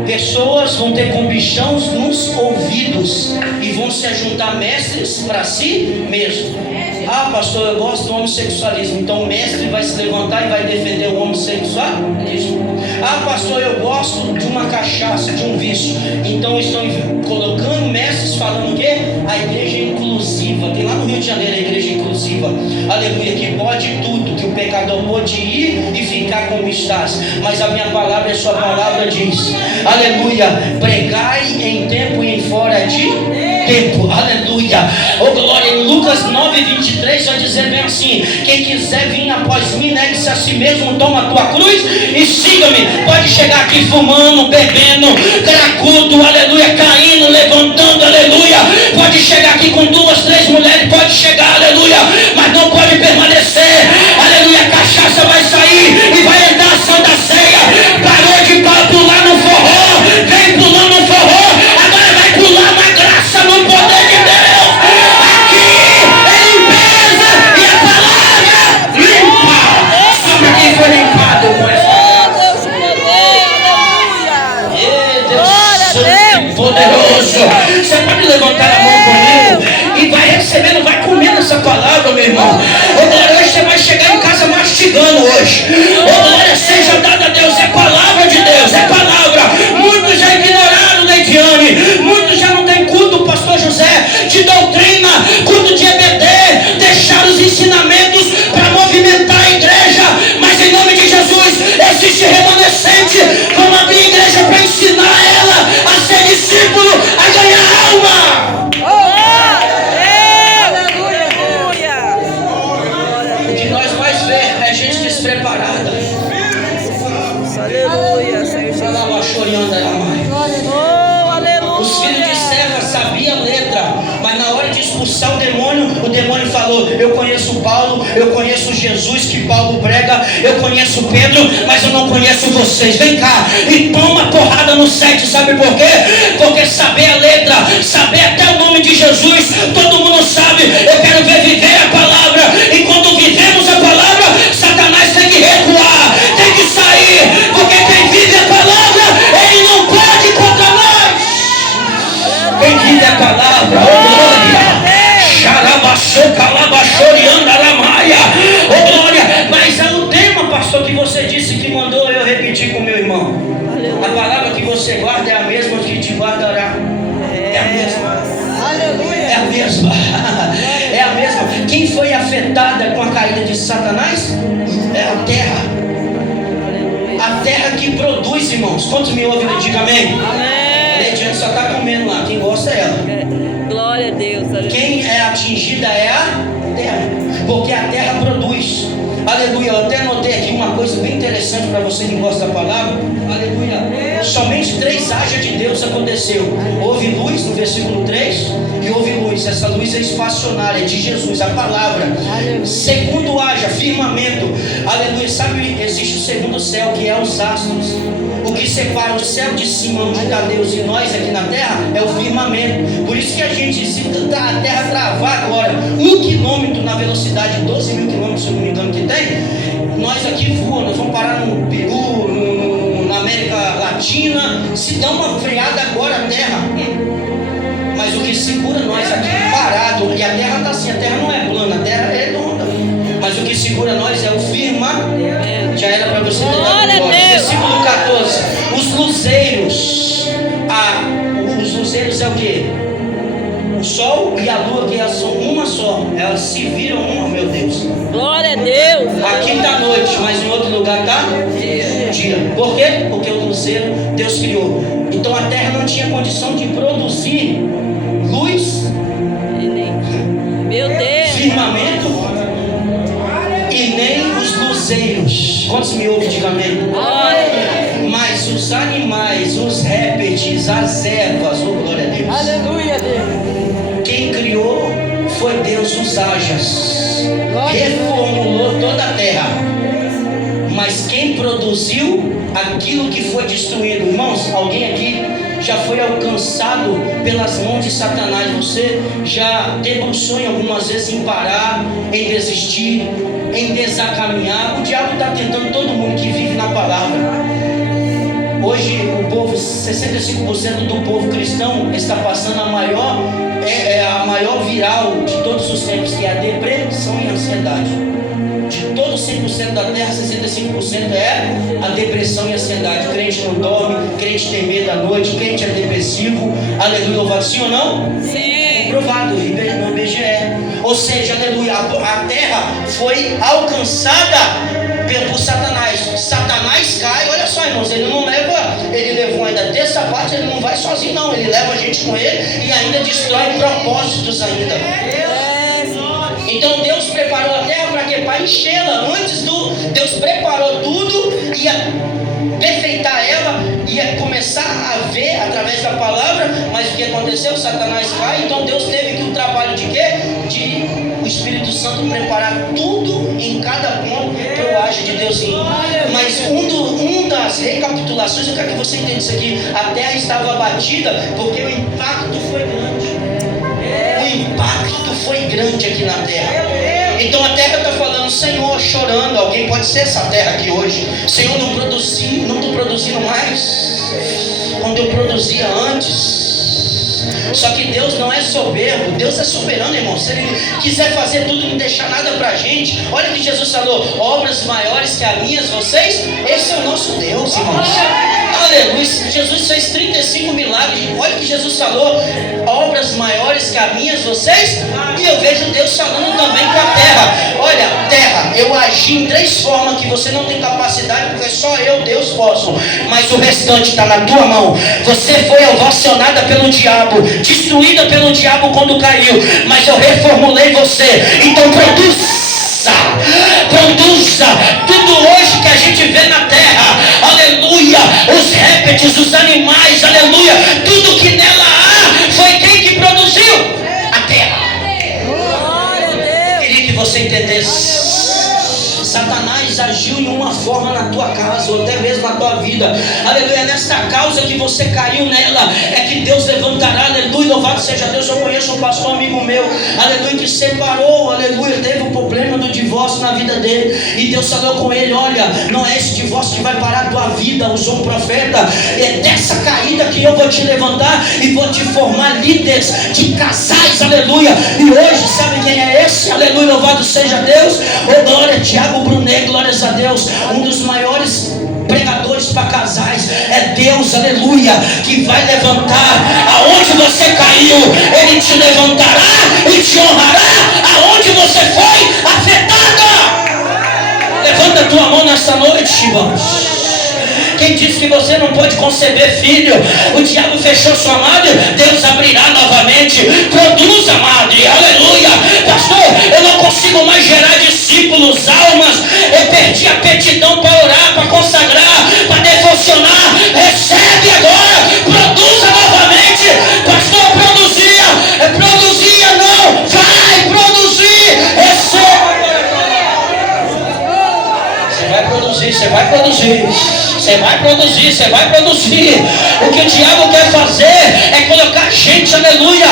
Pessoas vão ter comichão nos ouvidos e vão se ajuntar mestres para si mesmo. Ah, pastor, eu gosto do homossexualismo. Então o mestre vai se levantar e vai defender o homossexualismo. Ah, pastor, eu gosto de uma cachaça, de um vício. Então estão colocando mestres falando o quê? A igreja inclusiva. Tem lá no Rio de Janeiro a igreja inclusiva. Aleluia, que pode tudo, que o pecador pode ir e ficar como estás. Mas a minha palavra, a sua palavra diz, aleluia, pregai em tempo e em fora de tempo. Aleluia. Oh glória. Em Lucas 9, 23 vai dizer bem assim: quem quiser vir após mim, negue-se a si mesmo, toma a tua cruz e siga-me. Pode chegar aqui fumando, bebendo, cracudo, aleluia, caindo, levantando, aleluia. Pode chegar aqui com 2, 3 mulheres, pode chegar, aleluia, mas não pode permanecer, aleluia. A cachaça vai sair e vai entrar a Santa Ceia. Parou de pular no forró, vem pulando no forró, agora vai pular na graça, no poder de Deus. Aqui é limpeza e a palavra limpa. Sobre quem foi limpado com essa graça. Deus Santo e poderoso. Você pode levantar a mão comigo e vai recebendo, vai comendo essa palavra, meu irmão. Ô glória, hoje você vai chegar em casa mastigando hoje. Ô glória seja dada a Deus. É palavra de Deus, é palavra. Muitos já ignoraram, Leidiane. Muitos já não têm culto, pastor José, de doutrina, culto de EBD. Deixaram os ensinamentos para movimentar a igreja. Mas em nome de Jesus, existe remanescente. Vamos abrir a igreja para ensinar ela a ser discípulo, a ganhar alma. O que nós mais vemos é gente despreparada. Aleluia, Senhor. Oh, aleluia. Os filhos de Seva sabiam a letra, mas na hora de expulsar o demônio falou: eu conheço Paulo, eu conheço Jesus que Paulo prega, eu conheço Pedro, mas eu não conheço vocês. Vem cá e toma porrada no 7. Sabe por quê? Porque saber a letra, saber até o nome de Jesus, todo mundo sabe. Eu quero ver viver a palavra, e quando vivemos a palavra, Satanás tem que recuar, tem que sair, porque quem vive a palavra, ele não pode contra nós. Quem vive a palavra, oh glória, oh glória. Mas é o tema, pastor, que você disse que mandou eu repetir com meu irmão. A palavra que você guarda é a mesma que te guardará. É a mesma. Aleluia. É a mesma. É a mesma. Quem foi afetada com a caída de Satanás? É a terra. A terra que produz, irmãos. Quantos me ouvem? Diga amém. A Leidiane só está comendo lá. Quem gosta é ela. Glória a Deus. Aleluia. Quem é atingida é a terra, porque a terra produz. Aleluia. Eu até anotei aqui uma coisa bem interessante para você que gosta da palavra. Aleluia. Somente 3 haja de Deus aconteceu. Houve luz no versículo 3 e houve luz. Essa luz é espaçonária, é de Jesus, a palavra. Segundo haja, firmamento. Aleluia. Sabe, existe o segundo céu, que é os astros. O que separa o céu de cima, onde está Deus, e nós aqui na terra, é o firmamento. Por isso que a gente, se a terra travar agora 1 quilômetro na velocidade de 12 mil quilômetros, se eu não me engano que tem, nós aqui voamos, nós vamos parar no Peru, na América Latina. Se dá uma freada agora a terra, mas o que segura nós aqui parado, e a terra está assim, a terra não é plana, a terra é redonda, mas o que segura nós é o firmamento. Já era para você ter dado glória. Versículo 14. Os luzeiros. Os luzeiros é o que? O sol e a lua, que são uma só. Elas se viram uma, meu Deus. Glória a Deus. Aqui está noite, mas em outro lugar está dia. Por quê? Porque o luzeiro Deus criou. Então a terra não tinha condição de produzir luz, meu Deus, firmamento e nem os luzeiros. Quantos me ouvem? Diga amém. Mas os animais, os répteis, as ervas, oh glória a Deus. Aleluia, Deus. Quem criou foi Deus, os hajas. Reformulou toda a terra. Mas quem produziu aquilo que foi destruído? Irmãos, alguém aqui já foi alcançado pelas mãos de Satanás? Você já debruçou em algumas vezes em parar, em desistir, em desacaminhar? O diabo está tentando todo mundo que vive na palavra. Hoje o povo, 65% do povo cristão está passando a maior viral de todos os tempos, que é a depressão e a ansiedade. De todos 100% da terra, 65% é a depressão e a ansiedade. Crente não dorme, crente tem medo à noite, crente é depressivo. Aleluia, louvado, sim ou não? Sim. Provado no IBGE. Ou seja, aleluia, a terra foi alcançada por Satanás. Satanás cai, olha só, irmãos, ele levou ainda dessa parte, ele não vai sozinho não, ele leva a gente com ele e ainda destrói propósitos ainda. Então Deus preparou a terra para quê? Para enchê-la. Deus preparou tudo, ia perfeitar ela, ia começar a ver através da palavra. Mas o que aconteceu? Satanás cai. Então Deus teve que o trabalho de quê? De o Espírito Santo preparar tudo em cada ponto para o agir de Deus. Mas das recapitulações, eu quero que você entenda isso aqui. A terra estava abatida porque o impacto foi grande. O impacto foi grande aqui na terra. Então a terra está falando, Senhor, chorando. Alguém pode ser essa terra aqui hoje. Senhor, não estou produzindo mais quando eu produzia antes. Só que Deus não é soberbo, Deus é soberano, irmão. Se Ele quiser fazer tudo e não deixar nada para a gente, olha que Jesus falou: obras maiores que as minhas, vocês, esse é o nosso Deus, irmãos. Aleluia. Jesus fez 35 milagres. Olha que Jesus falou: obras maiores que as minhas, vocês. E eu vejo Deus falando também com a terra: olha, terra, eu agi em 3 formas que você não tem capacidade, porque só eu, Deus, posso. Mas o restante está na tua mão. Você foi ovacionada pelo diabo, destruída pelo diabo quando caiu, mas eu reformulei você. Então produza tudo hoje que a gente vê na terra, aleluia, os répteis, os animais, aleluia, tudo que nela há, foi quem que produziu? A terra. Queria que você entendesse. Satanás agiu em uma forma na tua casa, ou até mesmo na tua vida, aleluia. Nesta causa que você caiu nela, é que Deus levantará, aleluia, louvado seja Deus. Eu conheço um pastor amigo meu, aleluia, que separou, aleluia, teve um problema do divórcio na vida dele, e Deus falou com ele: olha, não é esse divórcio que vai parar a tua vida. Usou um profeta: é dessa caída que eu vou te levantar e vou te formar líderes de casais, aleluia. E hoje, sabe quem é esse? Aleluia, louvado seja Deus. Oh glória, Tiago Brunet, glórias a Deus, um dos maiores pregadores para casais. É Deus, aleluia, que vai levantar aonde você caiu. Ele te levantará e te honrará aonde você foi afetada. Levanta a tua mão nessa noite, irmãos. Quem disse que você não pode conceber filho? O diabo fechou sua madre, Deus abrirá novamente. Produza, madre, aleluia. Pastor, eu não consigo mais gerar discípulos, almas. Eu perdi a aptidão para orar, para consagrar, para devocionar. Recebe agora, produza novamente. Pastor, produzia não, vai produzir. Receba. Você vai produzir, você vai produzir. Você vai produzir, você vai produzir. O que o diabo quer fazer é colocar gente, aleluia,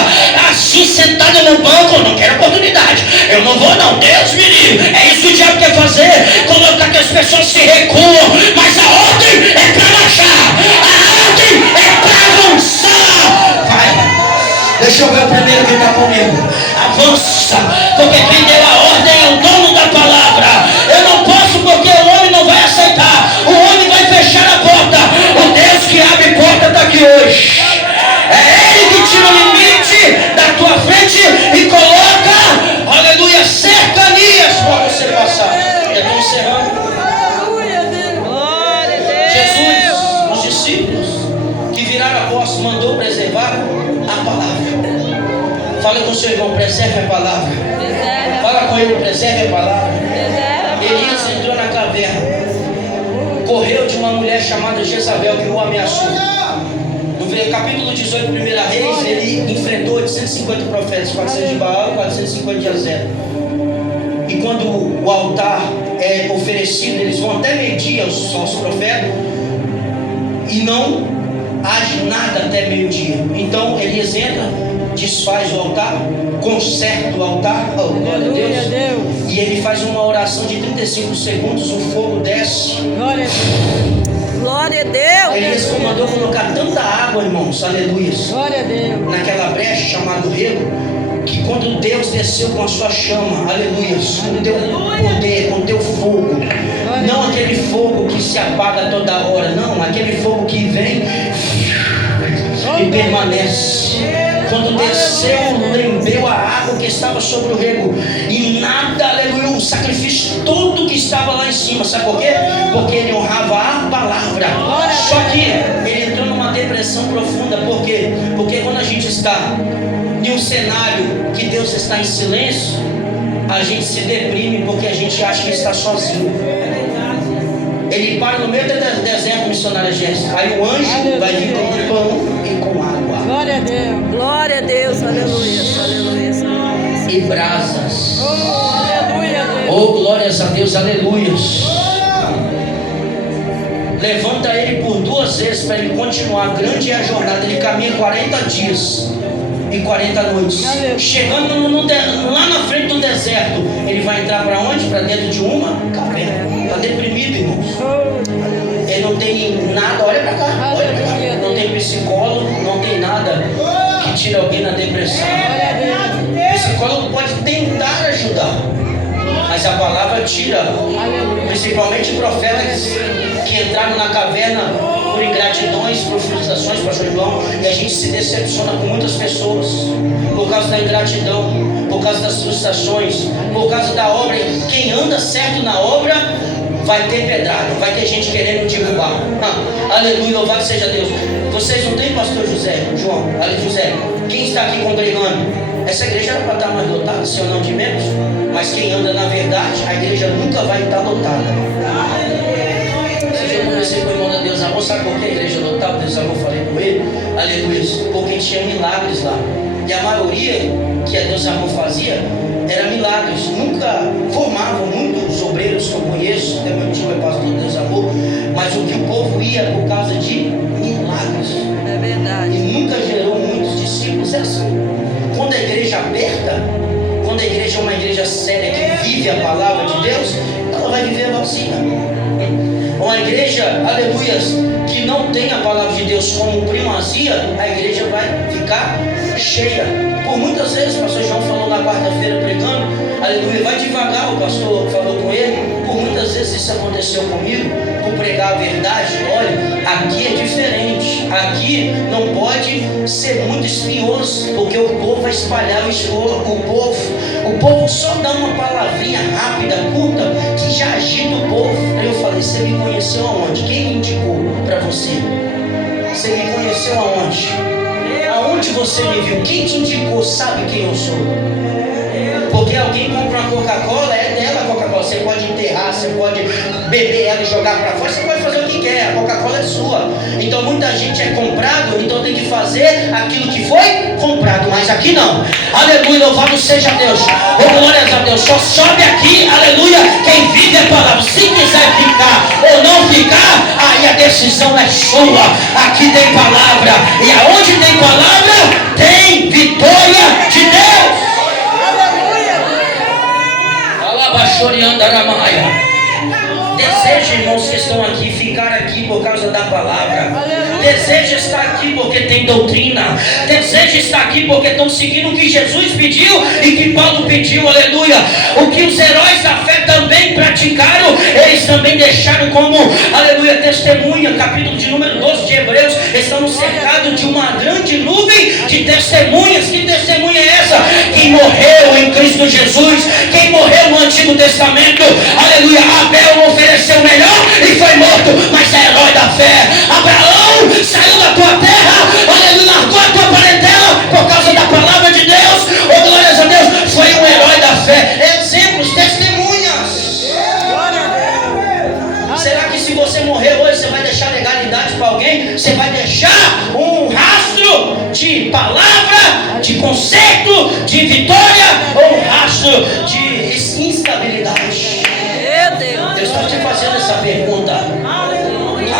assim sentada no banco. Não quero oportunidade, eu não vou não, Deus me livre. É isso que o diabo quer fazer, colocar que as pessoas se recuam. Mas a ordem é para marchar, a ordem é para avançar. Vai. Deixa eu ver o primeiro que está comigo. Avança, porque quem deu a ordem é o dono da palavra. Eu não posso, porque o homem não vai aceitar. O homem vai fechar a porta. O Deus que abre porta está aqui hoje. É Ele que tira o limite da tua frente e coloca, aleluia, cercanias para você passar. Eu estou encerrando. Jesus, os discípulos que viraram apóstolos, mandou preservar a palavra. Fala com o seu irmão, preserve a palavra. Fala com ele, preserve a palavra. Elias entrou na caverna, correu de uma mulher chamada Jezabel que o ameaçou. No capítulo 18, 1 Reis, ele enfrentou 150 profetas, 400 de Baal e 450 de Azera. E quando o altar é oferecido, eles vão até meio-dia aos profetas e não age nada até meio-dia. Então Elias entra, desfaz o altar, conserta o altar, glória a Deus, e ele faz uma oração de 35 segundos, o fogo desce. Glória a Deus. Glória a Deus. Elias comandou colocar tanta água, irmãos, aleluia, Glória a Deus. naquela brecha chamada rego, que quando Deus desceu com a sua chama, aleluia, com o teu poder, com o teu fogo, não aquele fogo que se apaga toda hora, não, aquele fogo que vem e permanece. Quando desceu, lambeu a água que estava sobre o rego, e nada, aleluia, o sacrifício todo que estava lá em cima. Sabe por quê? Porque ele honrava a palavra. Só que ele entrou numa depressão profunda. Por quê? Porque quando a gente está em um cenário que Deus está em silêncio, a gente se deprime porque a gente acha que está sozinho. Ele para no meio do deserto, missionária Jéssica. Aí o anjo vai vir com pão e com água. Glória a Deus. Glória a Deus. Aleluia. Aleluia. E brasas. Aleluia, Deus. Oh, glórias a Deus, aleluia. Levanta ele por 2 vezes para ele continuar. Grande é a jornada. Ele caminha 40 dias e 40 noites. Chegando lá na frente do deserto, ele vai entrar para onde? Para dentro de uma caverna. Está deprimido, irmãos. Ele não tem nada, olha para cá, olha para cá. Não tem psicólogo, não tem nada que tire alguém na depressão. O psicólogo pode tentar ajudar, mas a palavra tira. Principalmente profetas que entraram na caverna por ingratidões, por frustrações, pastor João, e a gente se decepciona com muitas pessoas por causa da ingratidão, por causa das frustrações, por causa da obra. Quem anda certo na obra vai ter pedrada, vai ter gente querendo derrubar. Aleluia, louvado seja Deus. Vocês não têm pastor José, João, José, quem está aqui congregando? Essa igreja era para estar mais lotada, se ou não de menos, mas quem anda na verdade, a igreja nunca vai estar lotada. Eu conversei com o irmão da Deus Amor, sabe por que a igreja lotada? Deus Amor, falei com ele, aleluia, porque tinha milagres lá. E a maioria que a Deus Amor fazia era milagres. Nunca formavam muitos obreiros que eu conheço, até meu tio é pastor de Deus Amor, mas o que o povo ia por causa de milagres. É verdade. E nunca gerou muitos discípulos. É assim. Quando a igreja é aberta, quando a igreja é uma igreja séria que vive a palavra de Deus, ela vai viver vazia. Uma igreja, aleluias, que não tem a palavra de Deus como primazia, a igreja vai ficar cheia. Por muitas vezes, o pastor João falou na quarta-feira pregando, aleluia, vai devagar, o pastor falou com ele. Por muitas vezes isso aconteceu comigo, por pregar a verdade. Olha, aqui é diferente, aqui não pode ser muito espinhoso, porque o povo vai espalhar o povo só dá uma palavrinha rápida, curta, que já agita o povo. Aí eu falei, você me conheceu aonde? Quem me indicou para você? Você me conheceu aonde? Aonde você me viu? Quem te indicou sabe quem eu sou. Porque alguém compra uma Coca-Cola, é dela a Coca-Cola. Você pode enterrar, você pode beber ela e jogar para fora, você pode fazer o que quer, a Coca-Cola é sua. Então muita gente é comprado, então tem que fazer aquilo que foi comprado, mas aqui não. Aleluia, louvado seja Deus. Oh, glórias a Deus. Só sobe aqui, aleluia, quem vive a palavra. Se quiser ficar ou não ficar, aí a decisão é sua. Aqui tem palavra, e aonde tem palavra, tem vitória de Deus. Deseja, irmãos que estão aqui, ficar aqui por causa da palavra. Deseja estar aqui porque tem doutrina. Deseja estar aqui porque estão seguindo o que Jesus pediu e que Paulo pediu, aleluia. O que os heróis da fé também praticaram, eles também deixaram como, aleluia, testemunha. Capítulo de número 12 de Hebreus, estamos cercados de uma grande nuvem de testemunhas. Que testemunha é essa? Quem morreu em Cristo Jesus, quem morreu no Antigo Testamento, aleluia. Abel ofereceu o melhor e foi morto, mas é herói da fé. Abraão saiu da tua terra, aleluia, largou a tua parentela por causa da palavra de Deus. Oh, glórias a Deus, foi um herói da fé. Exemplos, testemunhas. Será que se você morrer hoje, você vai deixar legalidade para alguém? Você vai deixar um rastro de palavra, de conserto, de vitória, ou um rastro de instabilidade? Deus está te fazendo essa pergunta. Aleluia.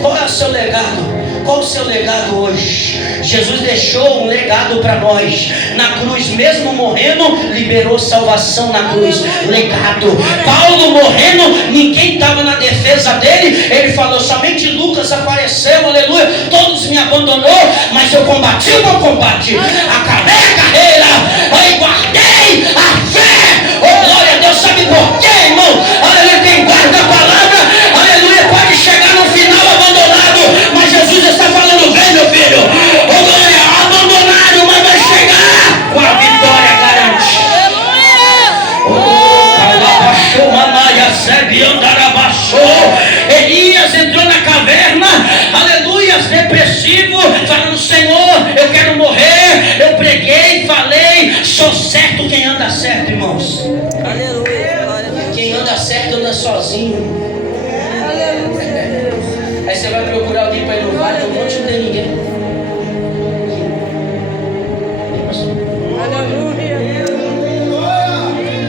Qual é o seu legado? Qual o seu legado hoje? Jesus deixou um legado para nós. Na cruz, mesmo morrendo, liberou salvação na cruz. Legado. Paulo morrendo, ninguém estava na defesa dele. Ele falou, somente Lucas apareceu, aleluia. Todos me abandonou, mas eu combati o bom combate. Acabei a carreira. Eu guardei a fé. Oh, glória a Deus. Sabe por quê, irmão? Aleluia. Quem guarda a palavra, aleluia, pode chegar no final abandonado, mas Jesus está falando, vem meu filho, oh glória, abandonado, mas vai chegar com a vitória garantida. Elias entrou na caverna, aleluia, depressivo, falando, Senhor, eu quero morrer. Eu preguei, falei, sou certo. Quem anda certo, irmãos? Aleluia. Quem anda certo anda sozinho. Aí você vai procurar alguém para ir no vale, um monte, não tem ninguém.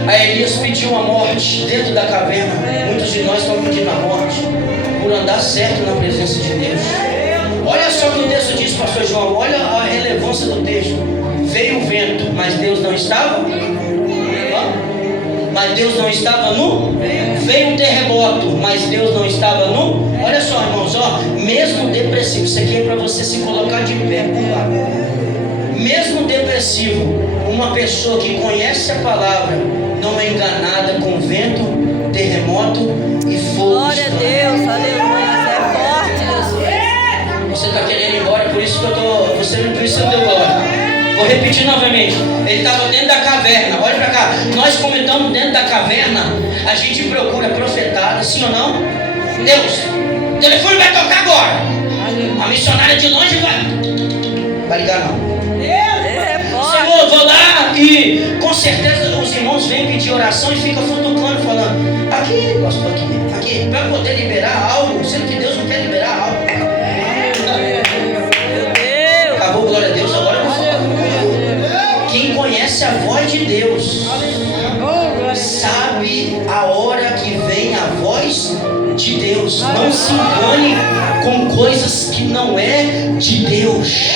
Aí Elias pediu a morte dentro da caverna. Muitos de nós estão pedindo a morte por andar certo na presença de Deus. Olha só o que o texto diz, pastor João. Olha a relevância do texto. Veio o vento, mas Deus não estava. Mas Deus não estava nu. Veio um terremoto, mas Deus não estava nu. Olha só, irmãos, ó, mesmo depressivo, isso aqui é para você se colocar de pé, pular. Mesmo depressivo, uma pessoa que conhece a palavra não é enganada com vento, terremoto e fogo. Glória a Deus, aleluia. É forte, Jesus. Você está querendo ir embora, por isso que eu tô. Você não precisa ter glória. Vou repetir novamente. Ele estava dentro da caverna. Olha para cá. Nós, como estamos dentro da caverna, a gente procura profetada, sim ou não? Deus, o telefone vai tocar agora. A missionária de longe vai ligar não. Senhor, vou lá e com certeza os irmãos vêm pedir oração e ficam futucando, falando, aqui, pastor, aqui, para poder liberar algo, sendo que Deus não quer liberar algo. Acabou, glória a Deus, agora eu vou falar. Quem conhece a voz de Deus sabe a hora que vem a voz de Deus. Não se engane com coisas que não é de Deus.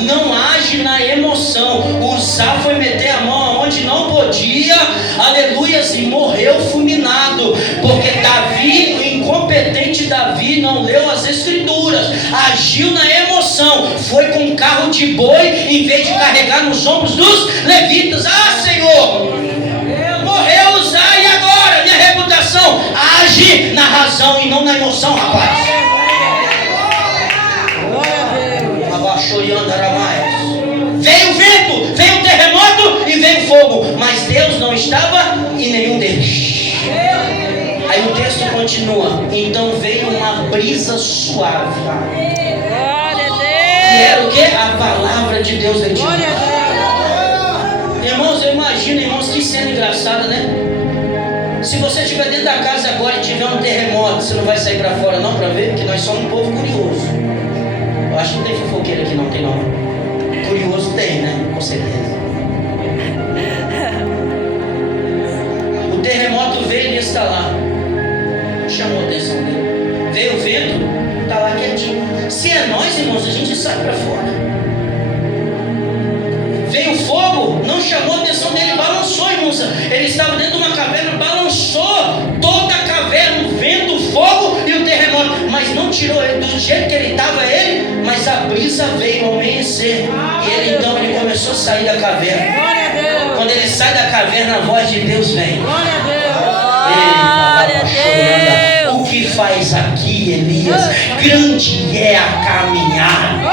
Não age na emoção. Uzá foi meter a mão onde não podia, aleluia, e morreu fulminado, porque Davi, o incompetente Davi, não leu as escrituras, agiu na emoção, foi com um carro de boi em vez de carregar nos ombros dos levitas. Ah, Senhor, morreu Uzá, e agora minha reputação? Age na razão e não na emoção, rapaz. Veio o vento, veio o terremoto e veio o fogo, mas Deus não estava em nenhum deles. Aí o texto continua: então veio uma brisa suave. Glória a E era o que? A palavra de Deus dentro de Glória nós. a Deus. Irmãos, eu imagino, irmãos, que cena engraçada, né? Se você estiver dentro da casa agora e tiver um terremoto, você não vai sair para fora não para ver? Porque nós somos um povo curioso. Eu acho que não tem fofoqueira aqui não, tem não. Curioso tem, né? Com certeza. O terremoto veio e ele está lá. Chamou a atenção dele. Veio o vento, está lá quietinho. Se é nós, irmãos, a gente sai para fora. Veio o fogo, não chamou a atenção dele, balançou, irmãos. Ele estava dentro de uma caverna, balançou toda a caverna, o vento, o fogo e o terremoto, mas não tirou ele do jeito que ele estava, mas a brisa veio ao amanhecer. E ele então ele começou a sair da caverna. Glória a Deus. Quando ele sai da caverna, a voz de Deus vem. Glória a Deus. Glória a Deus. O que faz aqui, Elias? Grande é a caminhada.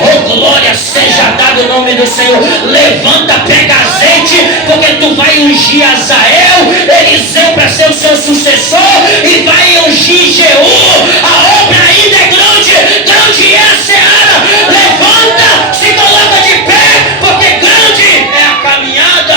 Oh, glória seja dada o nome do Senhor. Levanta, pega azeite, porque tu vai ungir Azael, Eliseu para ser o seu sucessor, e vai ungir Jeú. A obra ainda é grande, grande é a seara. Levanta, se coloca de pé, porque grande é a caminhada.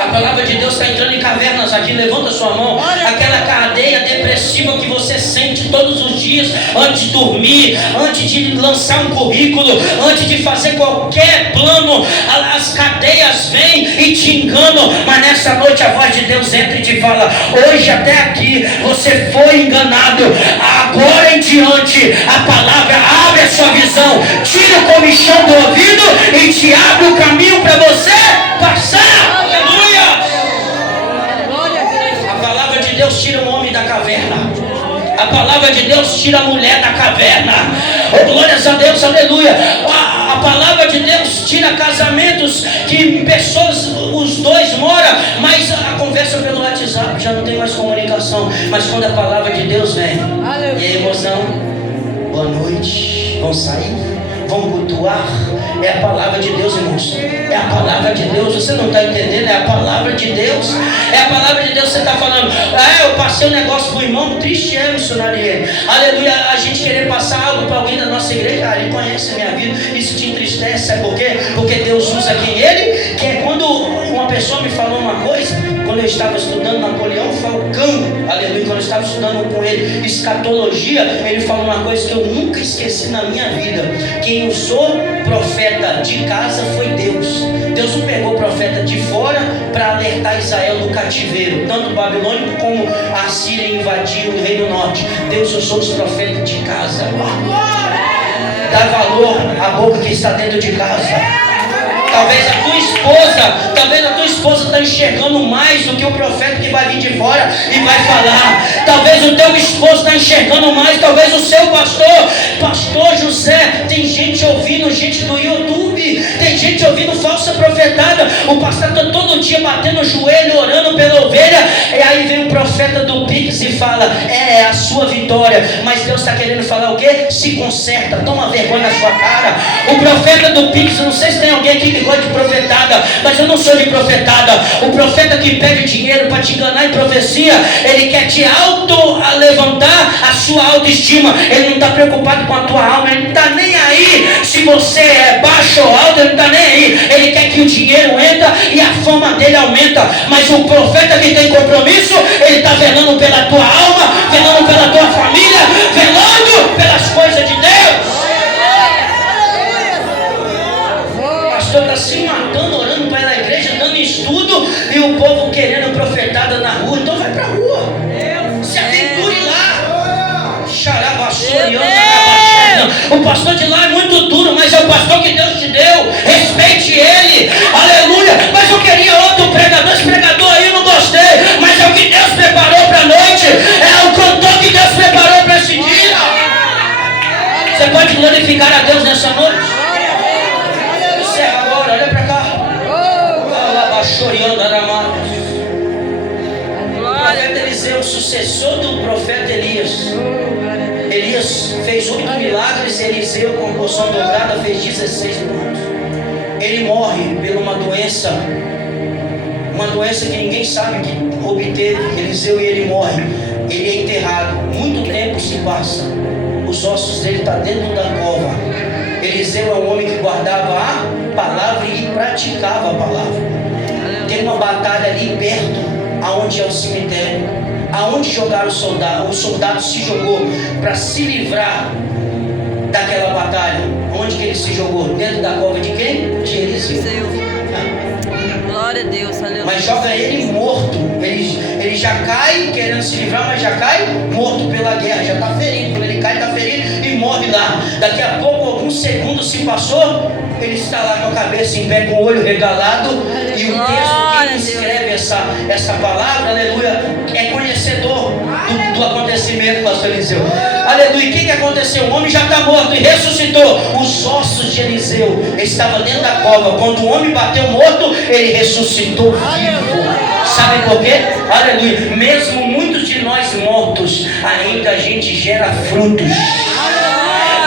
A palavra de Deus está entrando em cavernas aqui. Levanta sua mão. Aquela cadeia depressiva que você sente todos os dias, antes de dormir, antes de lançar um currículo, antes de fazer qualquer plano, as cadeias vêm e te enganam. Mas nessa noite a voz de Deus entra e te fala: hoje até aqui você foi enganado, agora em diante a palavra abre a sua visão, tira o comichão do ouvido e te abre o caminho para você passar. Aleluia! A palavra de Deus tira o homem da caverna. A palavra de Deus tira a mulher da caverna. Oh, glórias a Deus, aleluia. A palavra de Deus tira casamentos que pessoas, os dois moram, mas a conversa pelo WhatsApp já não tem mais comunicação. Mas quando a palavra de Deus vem, e aí, irmãozão, boa noite, vão sair, vão cultuar. É a palavra de Deus, irmãos. É a palavra de Deus. Você não está entendendo? É a palavra de Deus. É a palavra de Deus. Você está falando: eu passei um negócio para o irmão. Triste é, missionário. Aleluia. A gente querer passar algo para alguém da nossa igreja. Ele conhece a minha vida. Isso te entristece. Sabe por quê? Porque Deus usa quem ele quer. Quando uma pessoa me falou uma coisa, quando eu estava estudando Napoleão Falcão, aleluia, quando eu estava estudando com ele escatologia, ele falou uma coisa que eu nunca esqueci na minha vida: quem usou profeta de casa foi Deus. Deus não pegou o profeta de fora para alertar Israel do cativeiro, tanto o babilônico como a Síria invadiu o reino norte. Deus usou os profetas de casa. Dá valor à boca que está dentro de casa. Talvez a tua esposa está enxergando mais do que o profeta que vai vir de fora e vai falar. Talvez o teu esposo está enxergando mais, talvez o seu pastor José. Tem gente ouvindo, gente do YouTube, tem gente ouvindo falsa profetada. O pastor está todo dia batendo o joelho, orando pela ovelha, e aí vem o profeta do Pix e fala: é a sua vitória. Mas Deus está querendo falar o quê? Se conserta, toma vergonha na sua cara. O profeta do Pix, não sei se tem alguém aqui que gosta de profetada, mas eu não sou de profetada. O profeta que pede dinheiro para te enganar em profecia, ele quer te levantar a sua autoestima. Ele não está preocupado com a tua alma, ele não está nem aí se você é baixo ou alto, ele não está nem aí. Ele quer que o dinheiro entra e a fama dele aumenta. Mas o profeta que tem compromisso, ele está velando pela tua alma, velando pela tua família, velando pelas coisas de Deus. Está se matando, orando para ir na igreja, dando estudo, e o povo querendo profetada na rua. Então vai para a rua, se aventure lá. O pastor de lá é muito duro, mas é o pastor que Deus te deu, respeite ele, aleluia. Mas eu queria outro pregador, esse pregador aí eu não gostei, mas é o que Deus preparou para a noite, é o cantor que Deus preparou para esse dia. Você pode glorificar a Deus nessa noite? Olha para cá. O profeta Eliseu, o sucessor do profeta Elias. Elias fez 8 milagres. Eliseu, com porção dobrada, fez 16 milagres. Ele morre por uma doença que ninguém sabe obteve, Eliseu, e ele morre. Ele é enterrado. Muito tempo se passa. Os ossos dele estão dentro da cova. Eliseu é um homem que guardava a palavra e praticava a palavra. Tem uma batalha ali perto, aonde é o cemitério, aonde jogaram os soldados. O soldado se jogou para se livrar daquela batalha. Onde que ele se jogou? Dentro da cova de quem? De Eliseu. Glória a Deus, aleluia. Mas joga ele morto. Ele já cai querendo se livrar, mas já cai morto pela guerra. Já está ferido. Quando ele cai, está ferido e morre lá. Daqui a pouco, alguns segundos se passou, ele está lá com a cabeça em pé, com o olho regalado. E o texto, quem escreve essa palavra, aleluia, é conhecedor do acontecimento, pastor Eliseu. Aleluia. O que aconteceu? O homem já está morto e ressuscitou. Os ossos de Eliseu estavam dentro da cova. Quando o homem bateu morto, ele ressuscitou vivo. Sabe por quê? Aleluia. Mesmo muitos de nós mortos, ainda a gente gera frutos.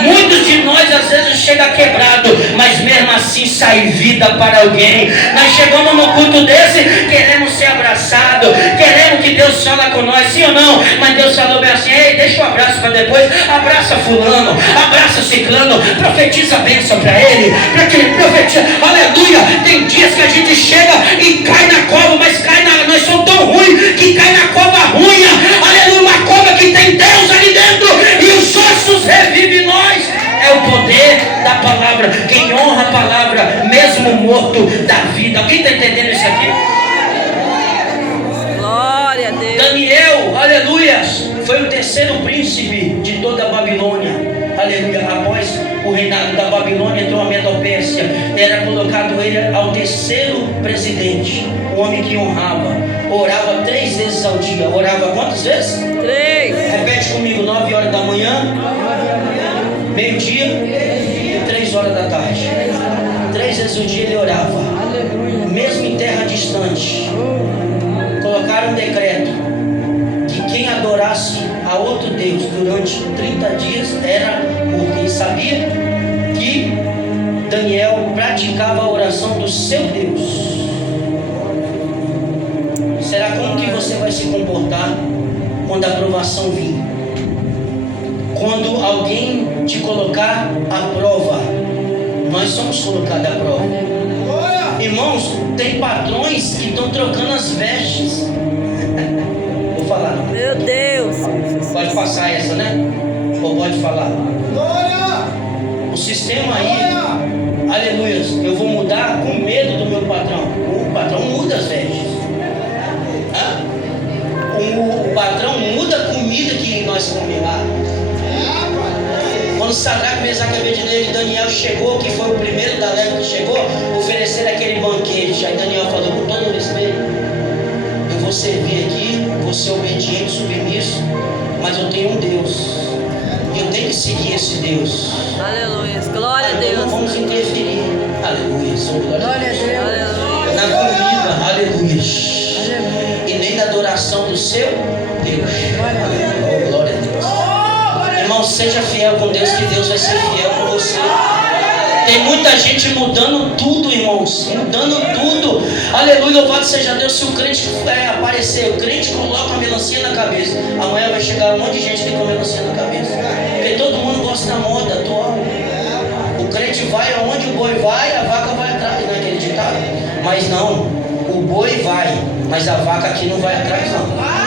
Muitos de nós às vezes chega quebrado, mas mesmo assim sai vida para alguém. Nós chegamos num culto desse, queremos ser abraçados, queremos que Deus fale com nós, sim ou não? Mas Deus falou bem assim: ei, deixa um abraço para depois. Abraça fulano, abraça ciclano, profetiza a bênção para ele, para que ele profetiza. Aleluia. Tem dias que a gente chega e cai na cova, mas nós somos tão ruins que cai na cova ruim. Aleluia. Uma cova que tem Deus ali dentro e os ossos revivem nós. É o poder da palavra. Quem honra a palavra, mesmo morto, dá vida. Alguém está entendendo isso aqui? Glória a Deus. Daniel, aleluia, foi o terceiro príncipe de toda a Babilônia. Aleluia. Após o reinado da Babilônia, entrou a Medo-Pérsia. Era colocado ele ao terceiro presidente. Um homem que honrava. Orava 3 vezes ao dia. Orava quantas vezes? 3. Repete comigo: 9 horas da manhã, meio-dia e 3 horas da tarde. 3 vezes o dia ele orava. Mesmo em terra distante. Colocaram um decreto que quem adorasse a outro Deus durante 30 dias era morto. E sabia que Daniel praticava a oração do seu Deus. Será como que você vai se comportar quando a aprovação vir? Quando alguém te colocar à prova? Nós somos colocados à prova. Irmãos, tem patrões que estão trocando as vestes. Vou falar. Meu Deus. Pode passar essa, né? Ou pode falar? O sistema aí, aleluia, eu vou mudar com medo do meu patrão. O patrão muda as vestes. O patrão muda a comida que nós comemos lá. Quando Sadraque, Mesaque e Abednego e Daniel chegou, que foi o primeiro da leva que chegou, ofereceram aquele banquete. Aí Daniel falou: com todo respeito, eu vou servir aqui, vou ser obediente, submisso, mas eu tenho um Deus. E eu tenho que seguir esse Deus. Aleluia. Glória a Deus. Não vamos interferir. Aleluia. Glória a Deus. Aleluia. Na comida, aleluia. E nem na adoração do seu Deus. Oh, glória a Deus. Irmão, seja fiel com Deus, que Deus vai ser fiel com você. Tem muita gente mudando tudo, irmãos. Mudando tudo. Aleluia, louvado seja Deus. Se o crente aparecer, o crente coloca a melancia na cabeça. Amanhã vai chegar um monte de gente que com melancia na cabeça. Porque todo mundo gosta da moda atual. O crente vai aonde o boi vai, a vaca vai atrás, não é aquele ditado? Mas não, o boi vai, mas a vaca aqui não vai atrás não.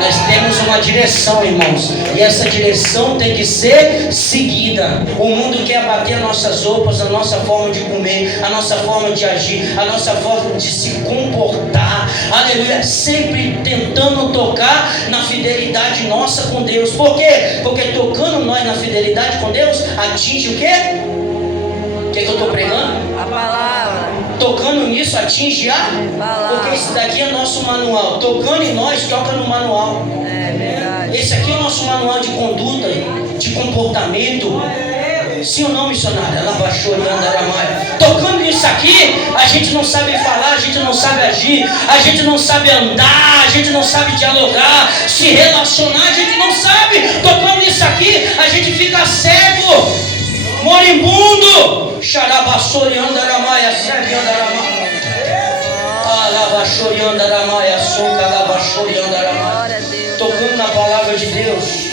Nós temos uma direção, irmãos, e essa direção tem que ser seguida. O mundo quer abater as nossas roupas, a nossa forma de comer, a nossa forma de agir, a nossa forma de se comportar. Aleluia, sempre tentando tocar na fidelidade nossa com Deus. Por quê? Porque tocando nós na fidelidade com Deus, atinge o quê? O que eu estou pregando? A palavra. Tocando nisso, atinge a palavra. Porque esse daqui é nosso manual. Tocando em nós, toca no manual. É verdade. Esse aqui é o nosso manual de conduta, de comportamento. Sim ou não, missionária? Ela baixou e anda mais. Tocando nisso aqui, a gente não sabe falar, a gente não sabe agir, a gente não sabe andar, a gente não sabe dialogar, se relacionar, a gente não sabe. Tocando nisso aqui, a gente fica cego, moribundo. Xarabassori andaramaia, serve andaramá. Glória a Deus. Tocando na palavra de Deus.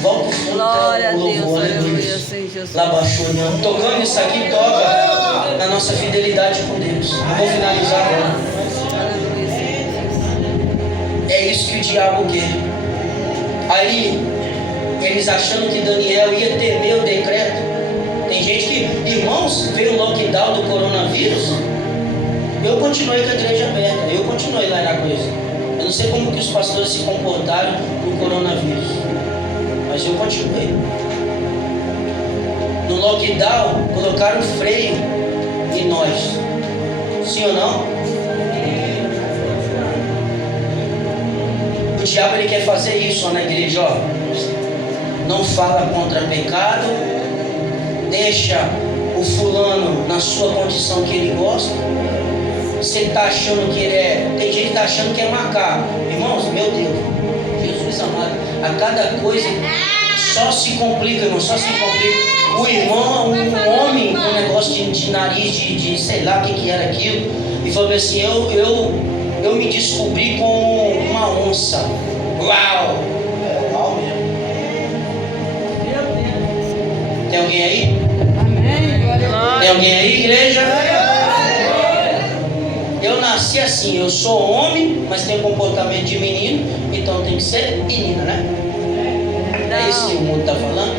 Volta o Glória a Deus. louvor, Aleluia, Senhor Jesus. Labachoriando. Tocando isso aqui, toca na nossa fidelidade com Deus. Vou finalizar agora. Aleluia, Senhor. É isso que o diabo quer. Aí, eles achando que Daniel ia temer o decreto. Tem gente que, irmãos, veio o lockdown do coronavírus. Eu continuei com a igreja aberta. Eu continuei lá na coisa. Eu não sei como que os pastores se comportaram no coronavírus, mas eu continuei. No lockdown, colocaram freio em nós. Sim ou não? O diabo ele quer fazer isso ó, na igreja. Ó. Não fala contra pecado. Deixa o fulano na sua condição que ele gosta. Você está achando que ele é... Tem gente que está achando que é macaco. Irmãos, meu Deus. Jesus amado. A cada coisa só se complica, irmão. Só se complica. O irmão, um homem com um negócio de nariz, de sei lá o que era aquilo. E falou assim, eu me descobri como uma onça. Uau! Uau mesmo. Tem alguém aí? Amém. Glória a Deus. Tem alguém aí, igreja? Eu nasci assim, eu sou homem, mas tenho comportamento de menino, então tem que ser menina, né? É isso que o mundo está falando.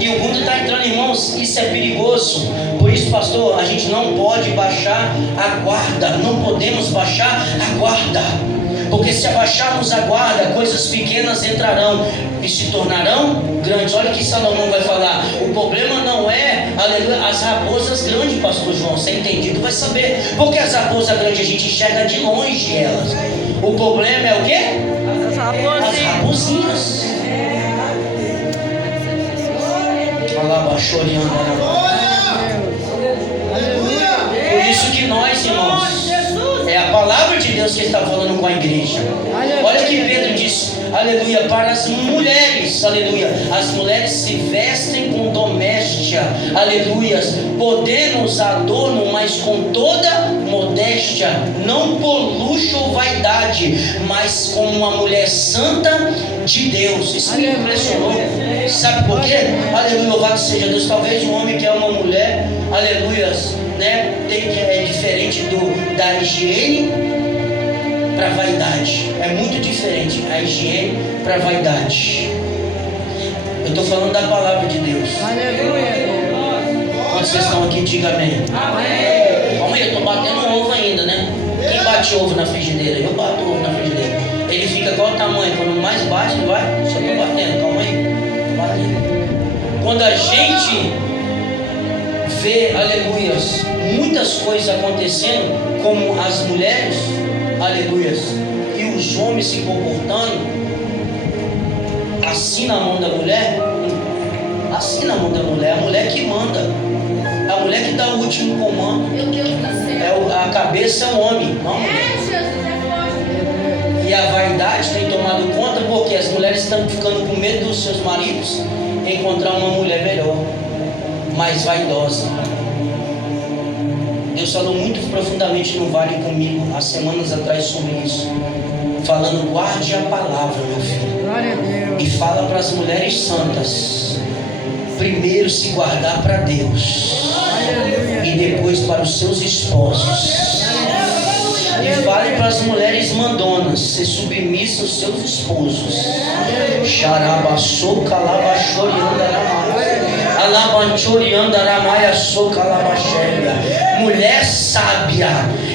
E o mundo está entrando, irmãos, isso é perigoso. Por isso, pastor, a gente não pode baixar a guarda, não podemos baixar a guarda. Porque se abaixarmos a guarda, coisas pequenas entrarão e se tornarão grandes. Olha o que Salomão vai falar. O problema não é, aleluia, as raposas grandes, pastor João. Você é entendido, vai saber. Porque as raposas grandes a gente enxerga de longe elas. O problema é o quê? As raposinhas. Por isso que nós, irmãos, é a palavra de Deus que está falando com a igreja. Olha que Pedro disse, aleluia, para as mulheres, aleluia, as mulheres se vestem com doméstia, aleluia, podemos adorno, mas com toda modéstia, não por luxo ou vaidade, mas como uma mulher santa de Deus. Isso me impressionou. Sabe por quê? Aleluia, louvado seja Deus. Talvez um homem que é uma mulher, aleluia, né, é diferente da higiene para vaidade. É muito diferente a higiene para vaidade. Eu estou falando da palavra de Deus. Aleluia. Quando vocês estão aqui, diga amém. Amém. Calma aí, eu estou batendo ovo ainda, né? Quem bate ovo na frigideira? Eu bato ovo na frigideira. Ele fica qual o tamanho? Quando mais bate, ele vai. Só estou batendo, calma aí. Estou batendo. Quando a gente vê, aleluias, muitas coisas acontecendo, como as mulheres, aleluias, e os homens se comportando assim na mão da mulher, assim na mão da mulher, a mulher que manda, a mulher que dá o último comando. Meu Deus do céu. A cabeça é o homem, não a mulher. Jesus, é forte. E a vaidade tem tomado conta porque as mulheres estão ficando com medo dos seus maridos encontrar uma mulher melhor, mais vaidosa. Deus falou muito profundamente no Vale comigo há semanas atrás sobre isso, falando: guarde a palavra, meu filho, Glória a Deus. e fala para as mulheres santas primeiro se guardar para Deus e depois para os seus esposos. E fale para as mulheres mandonas ser submissas aos seus esposos. Xarabaçou, calabachoriandaramai. Alabanchoriandaramai, açou, calabachega. Mulher sábia,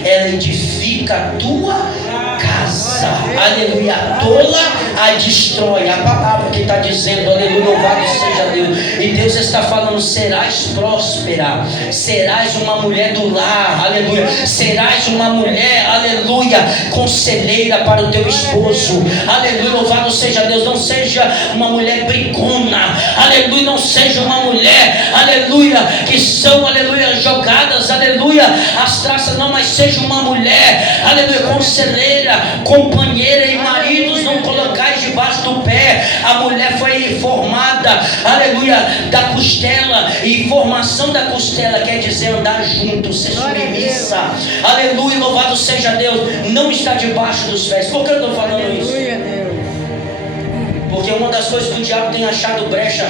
ela edifica a tua casa. Aleluia. Tola a destrói. A palavra que está dizendo, aleluia, louvado seja Deus. E Deus está falando: serás próspera, serás uma mulher do lar, aleluia, serás uma mulher, aleluia, conselheira para o teu esposo, aleluia, louvado seja Deus. Não seja uma mulher brigona, aleluia, não seja uma mulher, aleluia, que são, aleluia, jogadas, aleluia, as traças, não, mas seja uma mulher, aleluia, conselheira, companheira. E maridos, não colocais debaixo do pé. A mulher foi formada, aleluia, da costela. E formação da costela quer dizer andar junto, ser submissa. Aleluia, louvado seja Deus. Não está debaixo dos pés. Por que eu estou falando isso? Porque uma das coisas que o diabo tem achado brecha,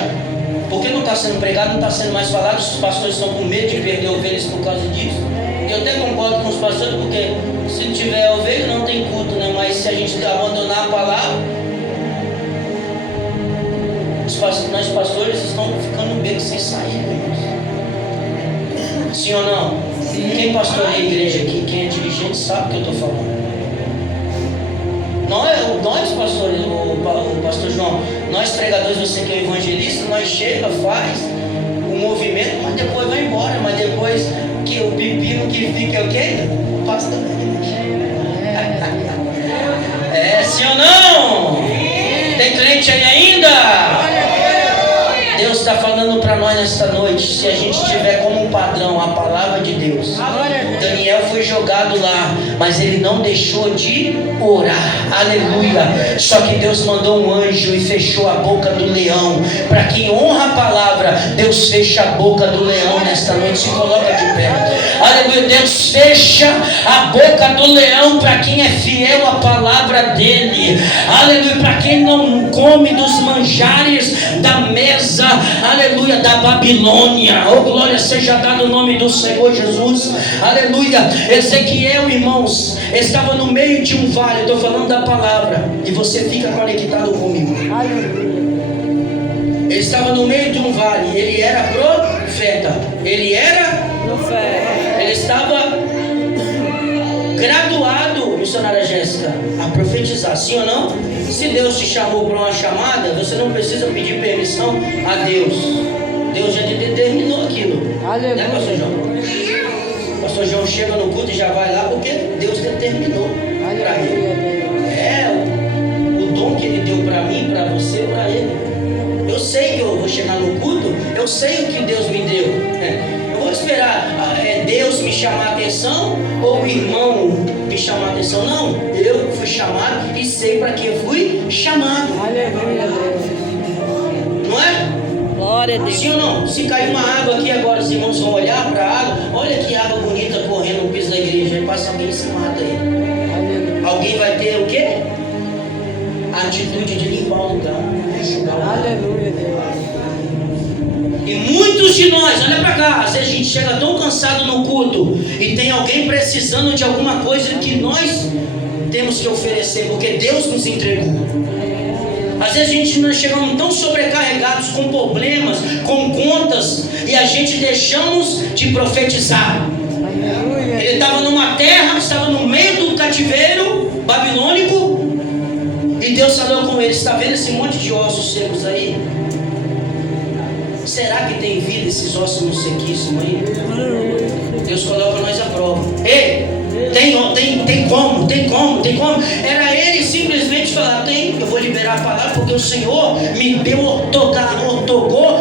porque não está sendo pregado, não está sendo mais falado, os pastores estão com medo de perder ovelhas por causa disso. E eu até concordo com os pastores, porque se não tiver ovelha não tem culto, né? Mas se a gente abandonar a palavra, nós pastores estão ficando meio que sem sair, irmãos. Sim ou não? Sim. Quem pastoreia a igreja aqui, quem é dirigente, sabe o que eu estou falando. Nós pastores, o pastor João, nós pregadores, você que é evangelista, nós chega, faz o movimento, mas depois vai embora. Mas depois que o pepino que fica é o quê? O pastor. É, sim ou não? Tem crente aí ainda? Deus está falando para nós nesta noite, se a gente tiver como um padrão a palavra de Deus. Daniel foi jogado lá, mas ele não deixou de orar. Aleluia. Só que Deus mandou um anjo e fechou a boca do leão. Para quem honra a palavra, Deus fecha a boca do leão nesta noite. Se coloca de pé. Aleluia. Deus fecha a boca do leão para quem é fiel à palavra dele. Aleluia. Para quem não come dos manjares da mesa, aleluia, da Babilônia. Oh, glória seja dado o nome do Senhor Jesus. Aleluia. Ezequiel, irmãos, estava no meio de um vale. Eu estou falando da palavra e você fica conectado comigo. Ele estava no meio de um vale. Ele era profeta. Ele estava graduado, missionária Jéssica, a profetizar. Sim ou não? Se Deus te chamou para uma chamada, você não precisa pedir permissão a Deus. Deus já te determinou aquilo. Aleluia. Né, pastor João? Pastor João chega no culto e já vai lá porque Deus determinou para ele. O dom que ele deu para mim, para você, para ele. Eu sei que eu vou chegar no culto, eu sei o que Deus me deu. Eu vou esperar Deus me chamar a atenção ou o irmão me chamar a atenção. Não, eu fui chamado e sei para que eu fui chamado. Aleluia. Não é? Glória a Deus. Sim ou não? Se cair uma água aqui agora, os irmãos vão olhar para a água. Olha que água bonita correndo no piso da igreja. Aí passa alguém e se mata aí. Aleluia. Alguém vai ter o quê? A atitude de limpar o lugar. Aleluia, Deus. E muitos de nós, olha para cá, às vezes a gente chega tão cansado no culto e tem alguém precisando de alguma coisa que nós temos que oferecer, porque Deus nos entregou. Às vezes nós chegamos tão sobrecarregados com problemas, com contas, e a gente deixamos de profetizar. Ele estava numa terra, estava no meio do cativeiro babilônico, e Deus falou com ele: está vendo esse monte de ossos secos aí? Será que tem vida esses ossos no sequíssimo aí? Deus coloca nós à prova. Ei, tem como? Era ele simplesmente falar: tem, eu vou liberar a palavra porque o Senhor me deu, otorgou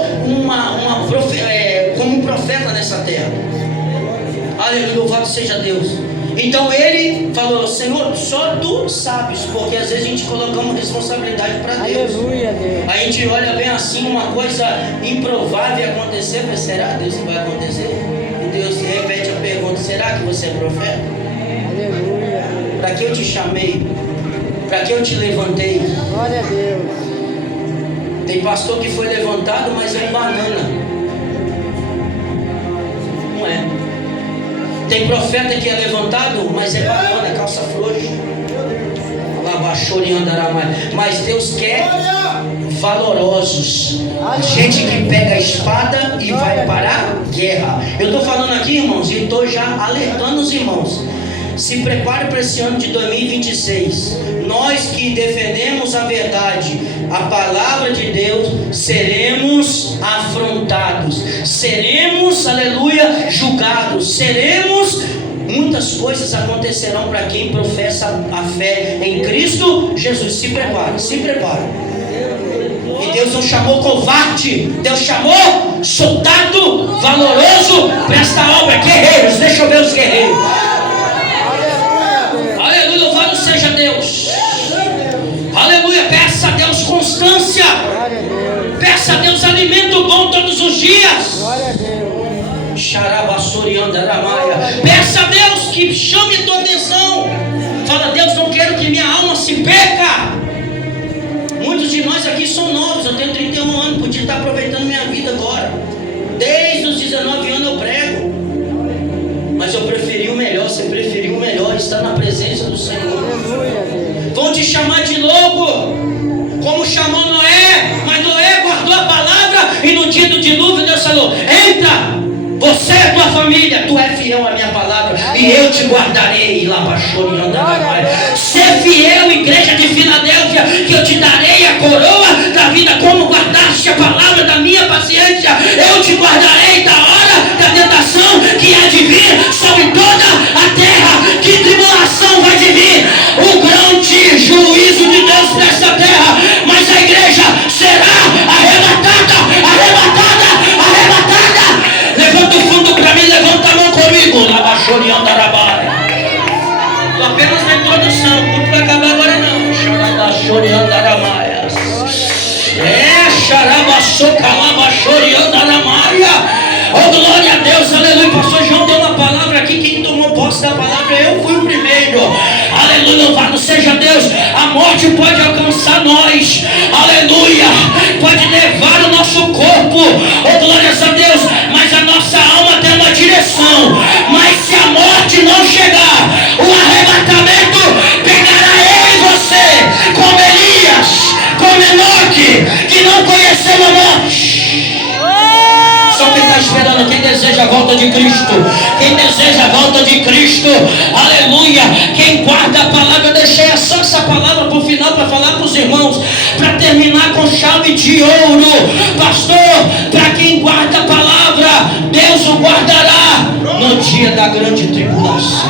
como um profeta nessa terra. Aleluia, louvado seja Deus. Então ele falou: Senhor, só tu sabes, porque às vezes a gente coloca uma responsabilidade para Deus. Aleluia, Deus. A gente olha bem assim, uma coisa improvável acontecer, mas será Deus que vai acontecer? E Deus repete a pergunta: será que você é profeta? Aleluia. Para que eu te chamei? Para que eu te levantei? Glória a Deus. Tem pastor que foi levantado, mas é banana. Não é. Tem profeta que é levantado, mas é banana, é calça frouxa. Mas Deus quer valorosos. Gente que pega a espada e vai para a guerra. Eu estou falando aqui, irmãos, e estou já alertando os irmãos. Se prepare para esse ano de 2026. Nós que defendemos a verdade, a palavra de Deus, seremos afrontados, seremos, aleluia, julgados, muitas coisas acontecerão para quem professa a fé em Cristo Jesus. Se prepare. E Deus não chamou covarde, Deus chamou soldado valoroso para esta obra. Guerreiros, deixa eu ver os guerreiros. Aleluia, louvado seja Deus. Aleluia, peça a Deus conselho. Glória a Deus. Xarabassoriandaramaia. Peça a Deus que chame tua atenção. Fala, Deus, não quero que minha alma se perca. Muitos de nós aqui são novos. Eu tenho 31 anos, podia estar aproveitando minha vida agora. Desde os 19 anos eu prego. Mas eu preferi o melhor. Você preferiu o melhor, estar na presença do Senhor. Aleluia, Deus. Vão te chamar de louco, como chamou Noé. Mas Noé guardou a palavra. E no dia do dilúvio Deus falou: entra, você e tua família, tu é fiel à minha palavra, e eu te guardarei. Lá baixou e andava. Ser fiel, igreja de Filadélfia, que eu te darei a coroa da vida, como guardaste a palavra da minha paciência. Eu te guardarei da hora da tentação que há de vir sobre toda a terra. Que tribulação vai de vir? O grande juízo de Deus para esta terra. Mas a igreja será arrebatada, arrebatada, arrebatada. Levanta o fundo para mim, levanta a mão comigo. Estou apenas na introdução, o culto vai acabar agora não. Oh, glória a Deus, aleluia. Pastor João deu uma palavra aqui. Quem tomou posse da palavra, eu fui o primeiro. Aleluia, louvado seja Deus. A morte pode alcançar nós, aleluia, pode levar o nosso corpo, oh glórias a Deus, mas a nossa alma tem uma direção. Mas se a morte não chegar, o arrebatamento pegará eu e você, como Elias, como Enoque, que não conheceu a morte. Só quem está esperando, quem deseja a volta de Cristo, quem deseja a volta de Cristo, aleluia, quem guarda a palavra. Eu deixei só essa palavra para o final, para falar para os irmãos, para terminar com chave de ouro. Pastor, para quem guarda a palavra, Deus o guardará no dia da grande tribulação.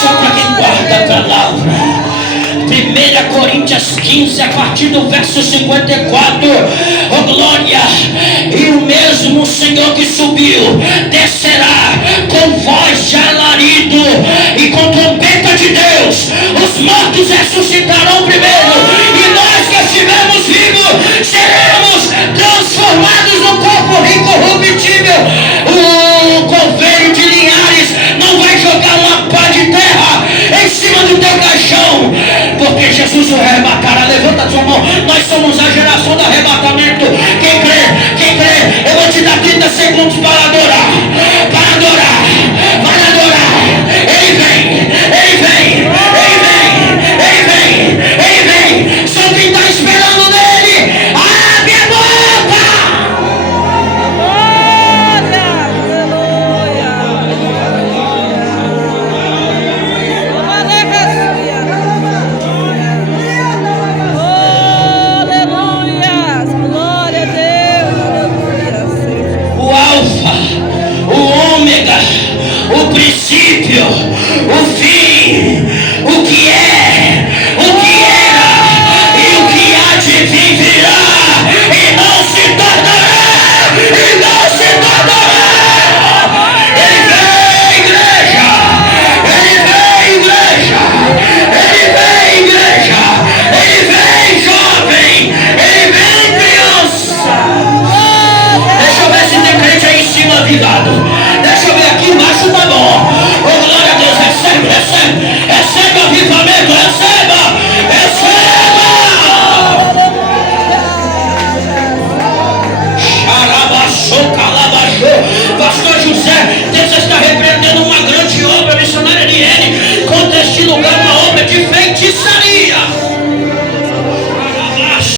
Só para quem guarda a palavra. 1 Coríntios 15, a partir do verso 54, oh glória, e o mesmo Senhor que subiu, descerá com voz de alarido e com trombeta de Deus. Os mortos ressuscitarão primeiro, e nós que estivermos vivos, seremos transformados no corpo incorruptível. O coveiro de Linhares não vai jogar uma pá de terra em cima do teu caixão, porque Jesus o arrebatará. Levanta a sua mão. Nós somos a geração do arrebatamento. Quem crê, eu vou te dar 30 segundos para adorar. Para adorar, para adorar. Ele vem, ele vem, ele vem, ele vem, ele vem. Só quem está esperando nele, abre a boca. O princípio, o fim, o que é, o que era e o que há de vir virá, e não se tornará, e não se tornará. Ele vem, igreja, ele vem, igreja, ele vem, igreja, ele vem, jovem, ele vem, criança. Deixa eu ver se tem crente aí em cima, ligado.